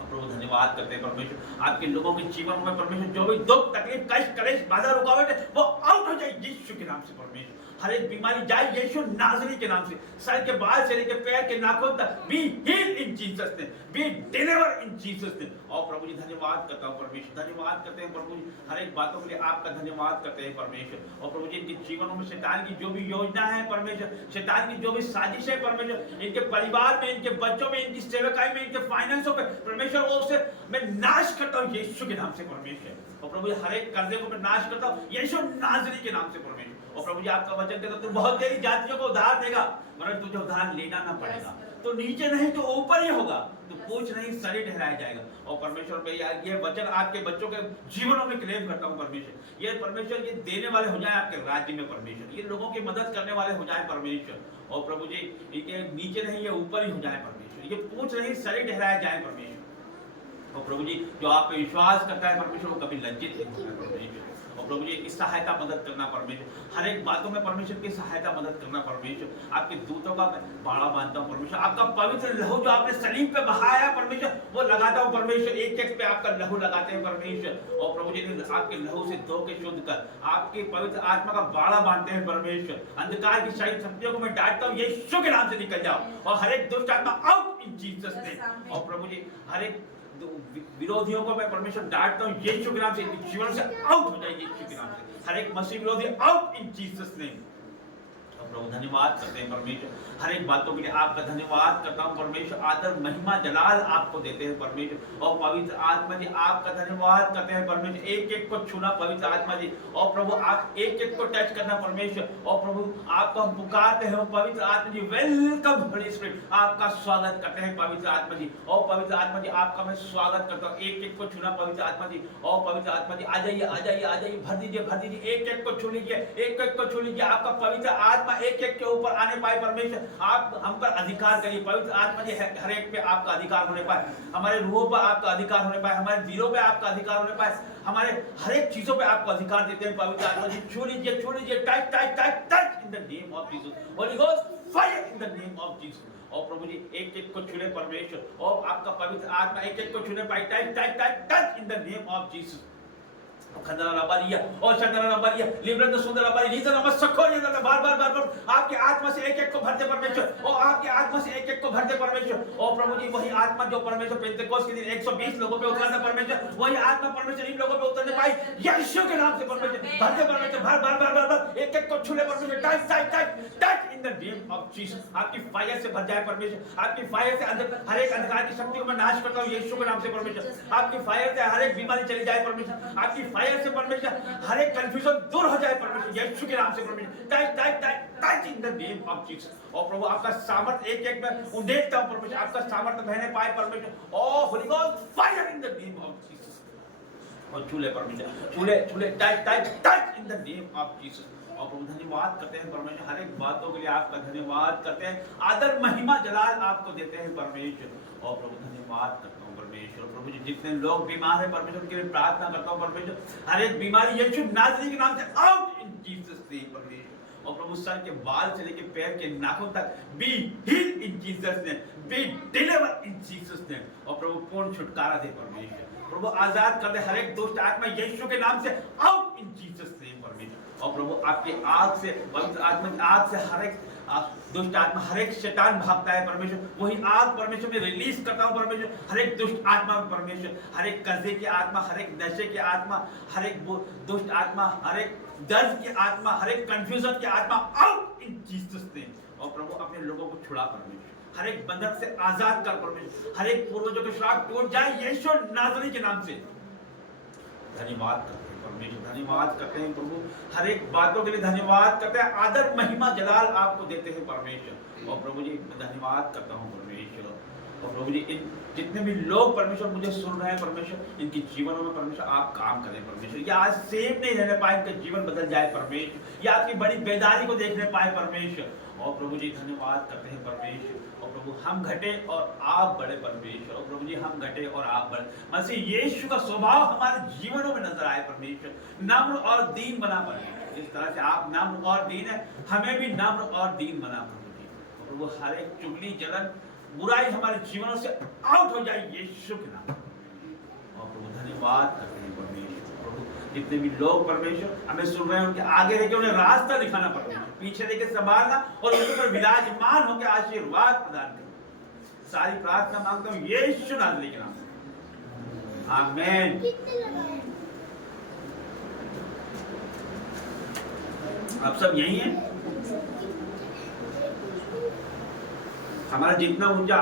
प्रभु धन्यवाद करते हैं परमेश्वर, आपके लोगों के जीवन में परमेश्वर जो भी दुख तकलीफ कष्ट कलेश बाधा रुकावट है वो आउट हो जाए यीशु के नाम से परमेश्वर। हर एक बीमारी जाए यीशु नाज़री के नाम से, सर के बाल से लेकर पैर के नाखून तक be heal in Jesus name, be deliver in Jesus name. और प्रभु जी धन्यवाद करता हूं परमेश्वर, धन्यवाद करते हैं प्रभु जी, हर एक बातों के लिए आपका धन्यवाद करते हैं परमेश्वर। और प्रभु जी इनके जीवनों में शैतान की जो भी योजना है परमेश्वर, शैतान की जो भी साजिश है परमेश्वर, इनके परिवार में, इनके बच्चों में, इनकी सेवकाई में, इनके फाइनेंसों पे परमेश्वर वो उसे मैं नाश करता हूं यीशु के नाम से परमेश्वर। और प्रभु जी हर एक कर्जे को मैं नाश करता हूं यीशु नाज़री के नाम से परमेश्वर। और प्रभु जी आपका वचन कहता है तू बहुत तेरी जातियों को उद्धार देगा, मगर तुझे उद्धार लेना ना पड़ेगा, तो नीचे नहीं तो ऊपर ही होगा, तो पूछ नहीं शरीर ठहराया जाएगा। और परमेश्वर मैं ये वचन आपके बच्चों के जीवनों में क्लेम करता हूं परमेश्वर, ये परमेश्वर ये देने वाले हो जाए आपके राज्य में परमेश्वर, ये लोगों की मदद करने वाले हो जाए परमेश्वर। और प्रभु जी इनके नीचे नहीं ये ऊपर ही हो जाए परमेश्वर, ये पूछ नहीं शरीर ठहराया जाए परमेश्वर। और प्रभु जी जो आप पे विश्वास करता है परमेश्वर वो कभी लज्जित नहीं होता है परमेश्वर। और प्रभु जी की सहायता मदद करना परमेश्वर, हर एक बातों में परमेश्वर की सहायता मदद करना परमेश्वर। आपके दूतों का मैं बाड़ा बांधता हूं परमेश्वर, आपका पवित्र लहू जो आपने सलीब पे बहाया परमेश्वर वो लगाता हूं परमेश्वर, एक एक पे आपका लहू लगाते हैं परमेश्वर। और प्रभु जी ने आपके लहू से धो के शुद्ध कर आपकी पवित्र आत्मा का बाड़ा बांधते हैं परमेश्वर। अंधकार की सारी शक्तियों को मैं डांटता हूं यीशु के नाम से निकल जाओ, और हर एक दुष्ट आत्मा आउट इन जीसस नेम। और प्रभु जी हर एक विरोधियों को मैं परमेश्वर डांटता हूं यीशु के नाम से, जीवन से आउट हो जाए यीशु के नाम से, हर एक मसीह विरोधी आउट इन जीसस नेम। प्रभु धन्यवाद करते हैं परमेश्वर, हर एक बातों के लिए आपका धन्यवाद करता हूं परमेश्वर। आदर महिमा जलाल आपको देते हैं परमेश्वर। और पवित्र आत्मा जी आपका धन्यवाद करते हैं परमेश्वर, एक एक को छूना पवित्र आत्मा जी, और प्रभु आप एक एक को टच करना परमेश्वर। और प्रभु आपको हम पुकारते हैं पवित्र आत्मा जी, वेलकम होली स्पिरिट, आपका स्वागत करते हैं पवित्र आत्मा जी। और पवित्र आत्मा जी आपका मैं स्वागत करता हूं, एक एक को छूना पवित्र आत्मा जी। और पवित्र आत्मा जी आ जाइए आ जाइए आ जाइए, भर दीजिए, एक एक को छू लीजिए, एक एक को छू लीजिए। आपका पवित्र आत्मा एक एक के ऊपर आने पाए परमेश्वर, आप हम पर अधिकार करिए पवित्र आत्मा जी, हर एक पे आपका अधिकार होने पाए, हमारे रूहों पर आपका अधिकार होने पाए, हमारे दिलों पे आपका अधिकार होने पाए, हमारे हर एक चीजों पे आपको अधिकार देते हैं पवित्र आत्मा जी। छू लीजिए touch touch touch touch in the name of Jesus, Holi ghost fire in the name of Jesus. और प्रभु जी एक एक को छूने परमेश्वर, और आपका पवित्र आत्मा एक एक को छूने पाए, touch touch touch touch in the name of Jesus. खंडना रबारिया और शंडना रबारिया लिब्रन सुंदर रबारी लीजन नमस सखोर ये बार बार बार आपकी आत्मा से एक एक को भरते परमेश्वर, और आपकी आत्मा से एक एक को भरते परमेश्वर। और प्रभु जी वही आत्मा जो परमेश्वर पेंतेकोस्त के दिन 120 लोगों पे उतरना परमेश्वर, वही आत्मा परमेश्वर इन लोगों पे उतरने पाई यीशु के नाम से परमेश्वर, भरते परमेश्वर, भर भर भर भर एक एक को छूले परमेश्वर, touch touch touch touch in the name of Jesus. आपकी फायर से भर जाए परमेश्वर, आपकी फायर से अंदर हर एक अंधकार की शक्ति को मैं नाश करता हूं यीशु के नाम से परमेश्वर। आपकी फायर से हर एक बीमारी चली जाए परमेश्वर, आपकी फायर से परमेश्वर हर एक कंफ्यूजन दूर हो जाए परमेश्वर यीशु के नाम से परमेश्वर, touch touch touch touch in the name of Jesus. और प्रभु आपका सामर्थ्य एक एक में उंडेलता हूं परमेश्वर, आपका सामर्थ्य बहने पाए परमेश्वर। Oh holy God fire in the name of Jesus. और छूले परमेश्वर, छूले touch in the name of Jesus. और प्रभु धन्यवाद करते हैं परमेश्वर, हर एक बातों के लिए आपका धन्यवाद करते हैं, आदर महिमा जलाल आपको देते हैं परमेश्वर। और प्रभु धन्यवाद करता हूँ परमेश्वर, प्रभु जी जितने लोग बीमार हैं परमेश्वर उनके लिए प्रार्थना करता हूँ परमेश्वर, हर एक बीमारी यीशु नाज़री के नाम से आउट इन जीसस नेम परमेश्वर। और प्रभु सर के बाल से लेकर पैर के नाखून तक be heal in Jesus name, be deliver in Jesus name. और प्रभु पूर्ण छुटकारा दे परमेश्वर, प्रभु आजाद कर दे हर एक दुष्ट आत्मा यीशु के नाम से आउट इन जीसस नेम परमेश्वर। और प्रभु आपके आग से, पवित्र आत्मा की आग से हर एक दुष्ट आत्मा, हर एक शैतान भागता है परमेश्वर, वही आग परमेश्वर में रिलीज करता हूँ परमेश्वर, हर एक दुष्ट आत्मा परमेश्वर, हर एक कर्जे की आत्मा, हर एक नशे की आत्मा, हर एक दुष्ट आत्मा, हर एक दर्द की आत्मा, हर एक कंफ्यूजन की आत्मा आउट इन जीसस नेम। और प्रभु अपने लोगों को छुड़ा परमेश्वर, हर एक बंधक से आजाद कर परमेश्वर, हर एक पूर्वजों के श्राप टूट जाए यीशु नाज़री के नाम से। धन्यवाद करते हैं परमेश्वर, धन्यवाद करते हैं प्रभु, हर एक बातों के लिए धन्यवाद करते हैं, आदर महिमा जलाल आपको देते हैं परमेश्वर। और प्रभु जी धन्यवाद करता हूँ परमेश्वर। और प्रभु जी इन जितने भी लोग परमेश्वर मुझे सुन रहे हैं परमेश्वर, इनके जीवनों में परमेश्वर आप काम करें परमेश्वर, या आज सेफ नहीं रहने पाए, इनका जीवन बदल जाए परमेश्वर, या आपकी बड़ी बेदारी को देखने पाए परमेश्वर। और प्रभु जी धन्यवाद करते हैं परमेश्वर। और प्रभु हम घटे और आप बड़े परमेश्वर, और प्रभु जी हम घटे और आप बड़े, मसीह यीशु का स्वभाव हमारे जीवनों में नजर आए परमेश्वर, नम्र और दीन बना परमेश्वर, जिस तरह से आप नम्र और दीन है हमें भी नम्र और दीन बना प्रभु जी। और प्रभु हर एक चुगली जलन बुराई हमारे जीवनों से आउट हो जाए यीशु के नाम। और प्रभु धन्यवाद करते हैं परमेश्वर, प्रभु जितने भी लोग परमेश्वर हमें सुन रहे हैं उनके आगे लेके उन्हें रास्ता दिखाना परमेश्वर, पीछे लेके संभालना और उनके ऊपर विराजमान होकर आशीर्वाद प्रदान करना। सारी प्रार्थना मांगता हूँ यीशु नाज़री के नाम से, आमीन। आप सब यही हैं? हमारा जितना ऊंचा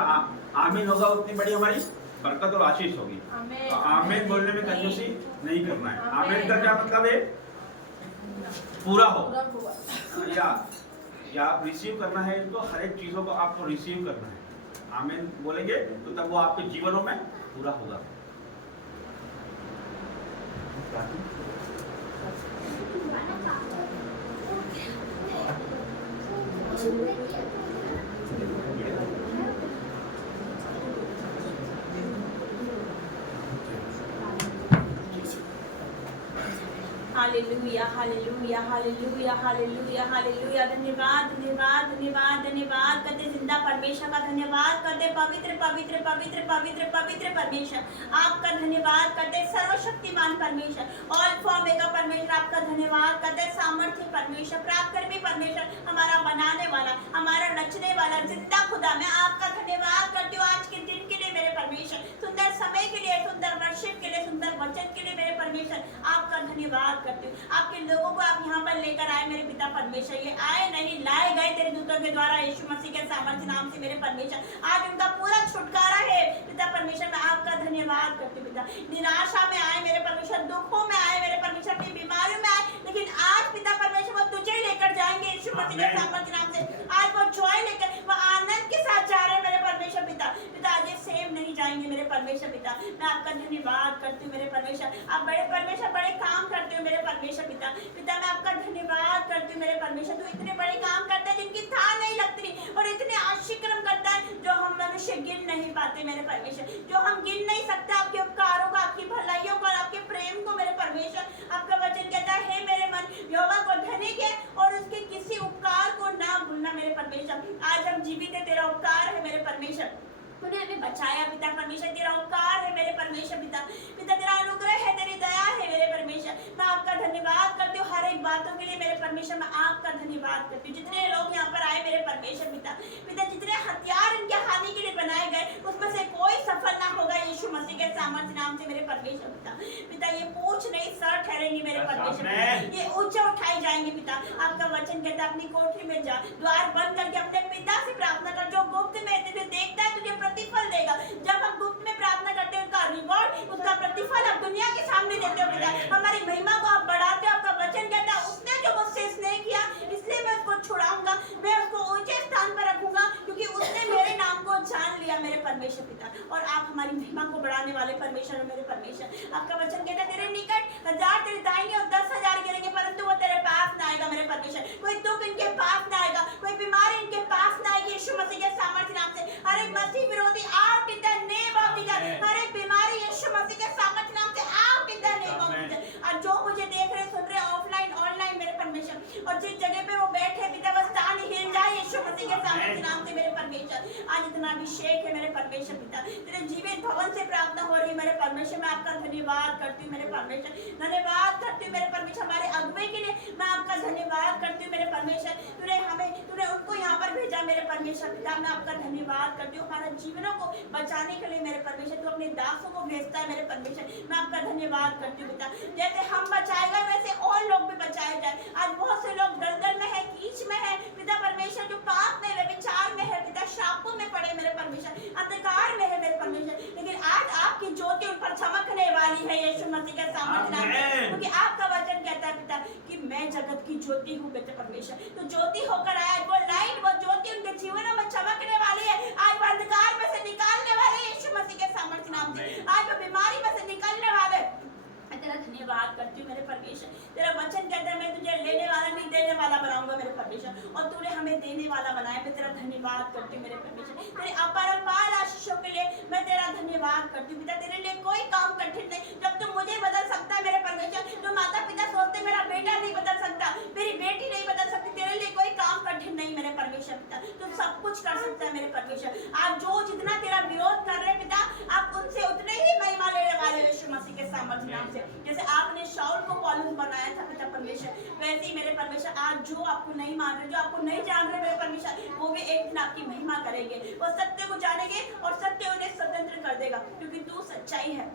आमीन होगा उतनी बड़ी हमारी बरकत और आशीष होगी। तो आमीन बोलने में कंजूसी नहीं करना है। आमीन का क्या मतलब है? पूरा हो, या आप रिसीव करना है इनको, हर एक चीजों को आपको रिसीव करना है। आमीन बोलेंगे तो तब वो आपके जीवनों में पूरा होगा। Hallelujah hallelujah hallelujah hallelujah hallelujah. धन्यवाद धन्यवाद धन्यवाद धन्यवाद करते जिंदा परमेश्वर का धन्यवाद करते, पवित्र पवित्र पवित्र पवित्र पवित्र परमेश्वर आपका धन्यवाद करते, सर्वशक्तिमान परमेश्वर, अल्फा ओमेगा परमेश्वर आपका धन्यवाद करते, सामर्थ्य परमेश्वर, पराक्रमी परमेश्वर, हमारा बनाने वाला, हमारा रचने वाला जिंदा खुदा, मैं आपका धन्यवाद करती हूँ आज के दिन के लिए मेरे परमेश्वर, सुंदर समय के लिए, सुंदर वर्शिप के लिए, सुंदर वचन के लिए मेरे परमेश्वर आपका धन्यवाद करती हूँ। आपके लोगों को आप यहाँ पर लेकर आए मेरे पिता परमेश्वर, ये आए नहीं लाए गए तेरे दूतों के द्वारा यीशु मसीह के सामर्थ्य नाम से मेरे परमेश्वर, आज उनका पूरा छुटकारा है पिता परमेश्वर, मैं आपका धन्यवाद करती हूँ पिता। निराशा में आए मेरे परमेश्वर, दुखों में आए मेरे परमेश्वर, अपनी बीमारियों में आए, लेकिन आज पिता परमेश्वर वो तुझे लेकर जाएंगे यीशु मसीह के सामर्थ्य नाम से, आज वो जॉय लेकर, वो आनंद के साथ जा रहे हैं मेरे परमेश्वर पिता। पिता आज ये सेव नहीं जाएंगे मेरे परमेश्वर पिता, मैं आपका धन्यवाद करती हूँ मेरे परमेश्वर, आप बड़े परमेश्वर बड़े काम करते हो मेरे परमेश्वर पिता। पिता मैं आपका धन्यवाद करती हूँ मेरे परमेश्वर, तू इतने बड़े काम करता है जिनकी था नहीं लगती, और इतने आशीर्वाद करता है जो हम मनुष्य गिन नहीं पाते मेरे परमेश्वर, जो हम गिन नहीं सकते आपके उपकारों को, आपकी भलाइयों को और आपके प्रेम को मेरे परमेश्वर। आपका वचन कहता है हे मेरे मन यहोवा को धन्य है और उसके किसी उपकार को ना भूलना मेरे परमेश्वर। आज हम जीवित है, तेरा उपकार है मेरे परमेश्वर, उन्हें हमें बचाया पिता परमेश्वर, तेरा उपकार है मेरे परमेश्वर पिता। पिता तेरा अनुग्रह है, तेरी दया है मेरे परमेश्वर, मैं आपका धन्यवाद करती हूँ हर एक बातों के लिए मेरे परमेश्वर, मैं आपका धन्यवाद करती हूँ। जितने लोग यहाँ पर आए मेरे परमेश्वर पिता, पिता जितने हथियार इनके हानि के लिए बनाए गए उसमें से कोई सफल ना होगा यीशु मसीह के सामर्थ्य नाम से मेरे परमेश्वर पिता। पिता ये पूछ नहीं सर ठहरेंगी मेरे परमेश्वर, ये ऊंचे उठाई जाएंगे पिता। आपका वचन कहता है अपनी कोठरी में जा, द्वार बंद करके अपने पिता से प्रार्थना कर, जो गुप्त में तुझे देखता है तुझे प्रतिफल देगा। जब हम गुप्त में प्रार्थना करते हैं उसका रिवॉर्ड, उसका प्रतिफल आप दुनिया के सामने देते हो पिता, हमारी महिमा को आप बढ़ाते हो। आपका वचन कहता है उसने जो मुझसे स्नेह किया इसलिए मैं उसको छुड़ाऊंगा, मैं उसको ऊंचे स्थान पर रखूंगा, क्योंकि उसने मेरे नाम को जान लिया मेरे परमेश्वर पिता। और आप हमारी महिमा को बढ़ाने वाले परमेश्वर मेरे परमेश्वर, आपका वचन कहता है तेरे आज जो मुझे देख रहे सुन रहे ऑफलाइन ऑनलाइन मेरे परमेश्वर, और जिस जगह पे वो बैठे पिता बस स्थान हिल जाए यीशु मसीह के सामर्थ्य नाम से मेरे परमेश्वर। आज इतना अभिषेक है मेरे परमेश्वर पिता, तेरे जीवित भवन से प्रार्थना हो रही मेरे परमेश्वर। मैं आपका धन्यवाद करती हूँ मेरे परमेश्वर, धन्यवाद करती हूँ मेरे परमेश्वर। हमारे अगुवे के लिए मैं आपका धन्यवाद करती हूँ मेरे परमेश्वर। तूने उनको यहाँ पर भेजा मेरे परमेश्वर पिता, मैं आपका धन्यवाद करती हूँ। हमारे जीवनों को बचाने के लिए मेरे परमेश्वर तू अपने दासों को भेजता है मेरे परमेश्वर, मैं आपका धन्यवाद करती हूँ पिता। जैसे हम बचाएगा वैसे और लोग भी बचाए जाए। आज बहुत से लोग दलदल में है, कीच में है पिता परमेश्वर, जो पाप में व्यभिचार में है पिता, शापों में पड़े मेरे परमेश्वर, अंधकार में है मेरे परमेश्वर, लेकिन आज आपकी ज्योति उन पर चमकने वाली है यीशु मसीह के सामर्थ्य नाम से, क्योंकि आपका वचन कहता है पिता कि मैं जगत की ज्योति हूँ बेटे परमेश्वर। तो ज्योति होकर आया, वो लाइट वो ज्योति उनके जीवनों में चमकने वाली है। आज वो अंधकार में से निकालने वाले यीशु मसीह के सामर्थ्य नाम से, आज वो बीमारी में से निकलने वाले। मैं तेरा धन्यवाद करती हूँ मेरे परमेश्वर। तेरा वचन कहता है मैं तुझे लेने वाला नहीं देने वाला बनाऊंगा मेरे परमेश्वर, और तूने हमें देने वाला बनाया। मैं तेरा धन्यवाद करती हूँ मेरे परमेश्वर, तेरे अपरंपार आशीषों के लिए मैं तेरा धन्यवाद करती हूँ पिता। तेरे लिए कोई काम कठिन नहीं, जब तू मुझे बदल सकता है मेरे परमेश्वर। तो माता पिता सोचते मेरा बेटा नहीं बदल सकता, मेरी बेटी नहीं बदल सकती, तेरे लिए कोई काम कठिन नहीं मेरे परमेश्वर पिता। तू सब कुछ कर सकता है मेरे परमेश्वर। आप जो जितना तेरा विरोध कर रहे पिता, आप उनसे उतने ही महिमा लेने वाले यीशु मसीह के सामर्थ्य नाम से। जैसे आपने शाऊल को पौलुस बनाया था पिता परमेश्वर, वैसे ही मेरे परमेश्वर आज जो आपको नहीं मान रहे, जो आपको नहीं जान रहे मेरे परमेश्वर, वो भी एक दिन आपकी महिमा करेंगे, वो सत्य को जानेंगे और सत्य उन्हें स्वतंत्र कर देगा, क्योंकि तू सच्चाई है,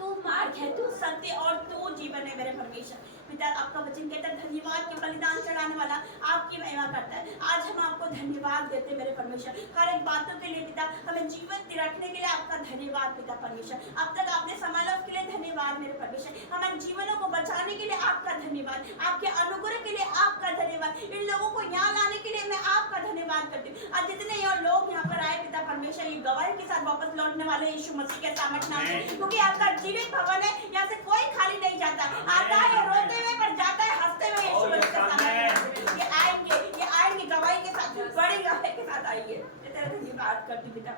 तू मार्ग है, तू सत्य और तू जीवन है मेरे परमेश्वर पिता। आपका वचन कहता है धन्यवाद के बलिदान चढ़ाने वाला आपकी महिमा करता है। आज हम आपको धन्यवाद देते मेरे परमेश्वर, हर एक बातों के लिए पिता, हमें जीवित रखने के लिए आपका धन्यवाद पिता परमेश्वर। अब तक आपने संभाला उसके लिए धन्यवाद मेरे परमेश्वर, हमारे जीवनों को बचाने के लिए आपका धन्यवाद, आपके अनुग्रह के लिए आपका धन्यवाद, इन लोगों को यहाँ लाने के लिए मैं आपका धन्यवाद करती हूँ। आज जितने और लोग यहाँ पर आए पिता परमेश्वर, ये गवाही के साथ वापस लौटने वाले यीशु मसीह के सामर्थ्य नाम से, क्योंकि आपका जीवित भवन है, यहाँ से कोई खाली नहीं जाता, आता है रोते हुए पर जाता है हंसते हुए यीशु मसीह के सामने। ये आएंगे गवाही के साथ, बड़ी गवाही के साथ आएंगे। तेरा धन्यवाद करती पिता,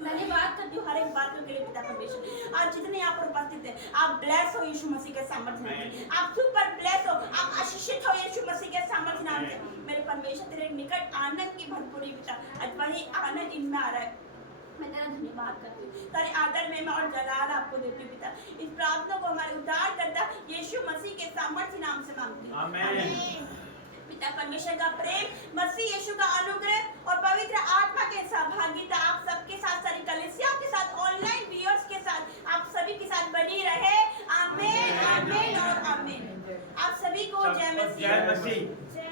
धन्यवाद करती हूँ हर एक बातों के लिए पिता परमेश्वर। आज जितने यहाँ पर उपस्थित हैं, आप ब्लेस हो यीशु मसीह के सामर्थ्य नाम से, आप सुपर ब्लेस हो, आप आशीषित हो यीशु मसीह के सामर्थ्य नाम से मेरे परमेश्वर। तेरे निकट आनंद की भरपूरी पिता, आज वही आनंद इनमें आ रहा है। मैं तेरा धन्यवाद करती हूँ, तेरे आदर में मैं और जलाल आपको देती हूँ पिता। इस प्रार्थना को हमारे उद्धार करता यीशु मसीह के सामर्थ्य नाम से मांगती हूँ, आमीन। पिता परमेश्वर का प्रेम, मसीह यीशु का अनुग्रह और पवित्र आत्मा के सहभागिता आप सबके साथ, सारी कलीसिया के साथ, ऑनलाइन व्यूअर्स के साथ, आप सभी के साथ बनी रहे। आमीन, आमीन और आमीन। आप सभी को जय मसीह।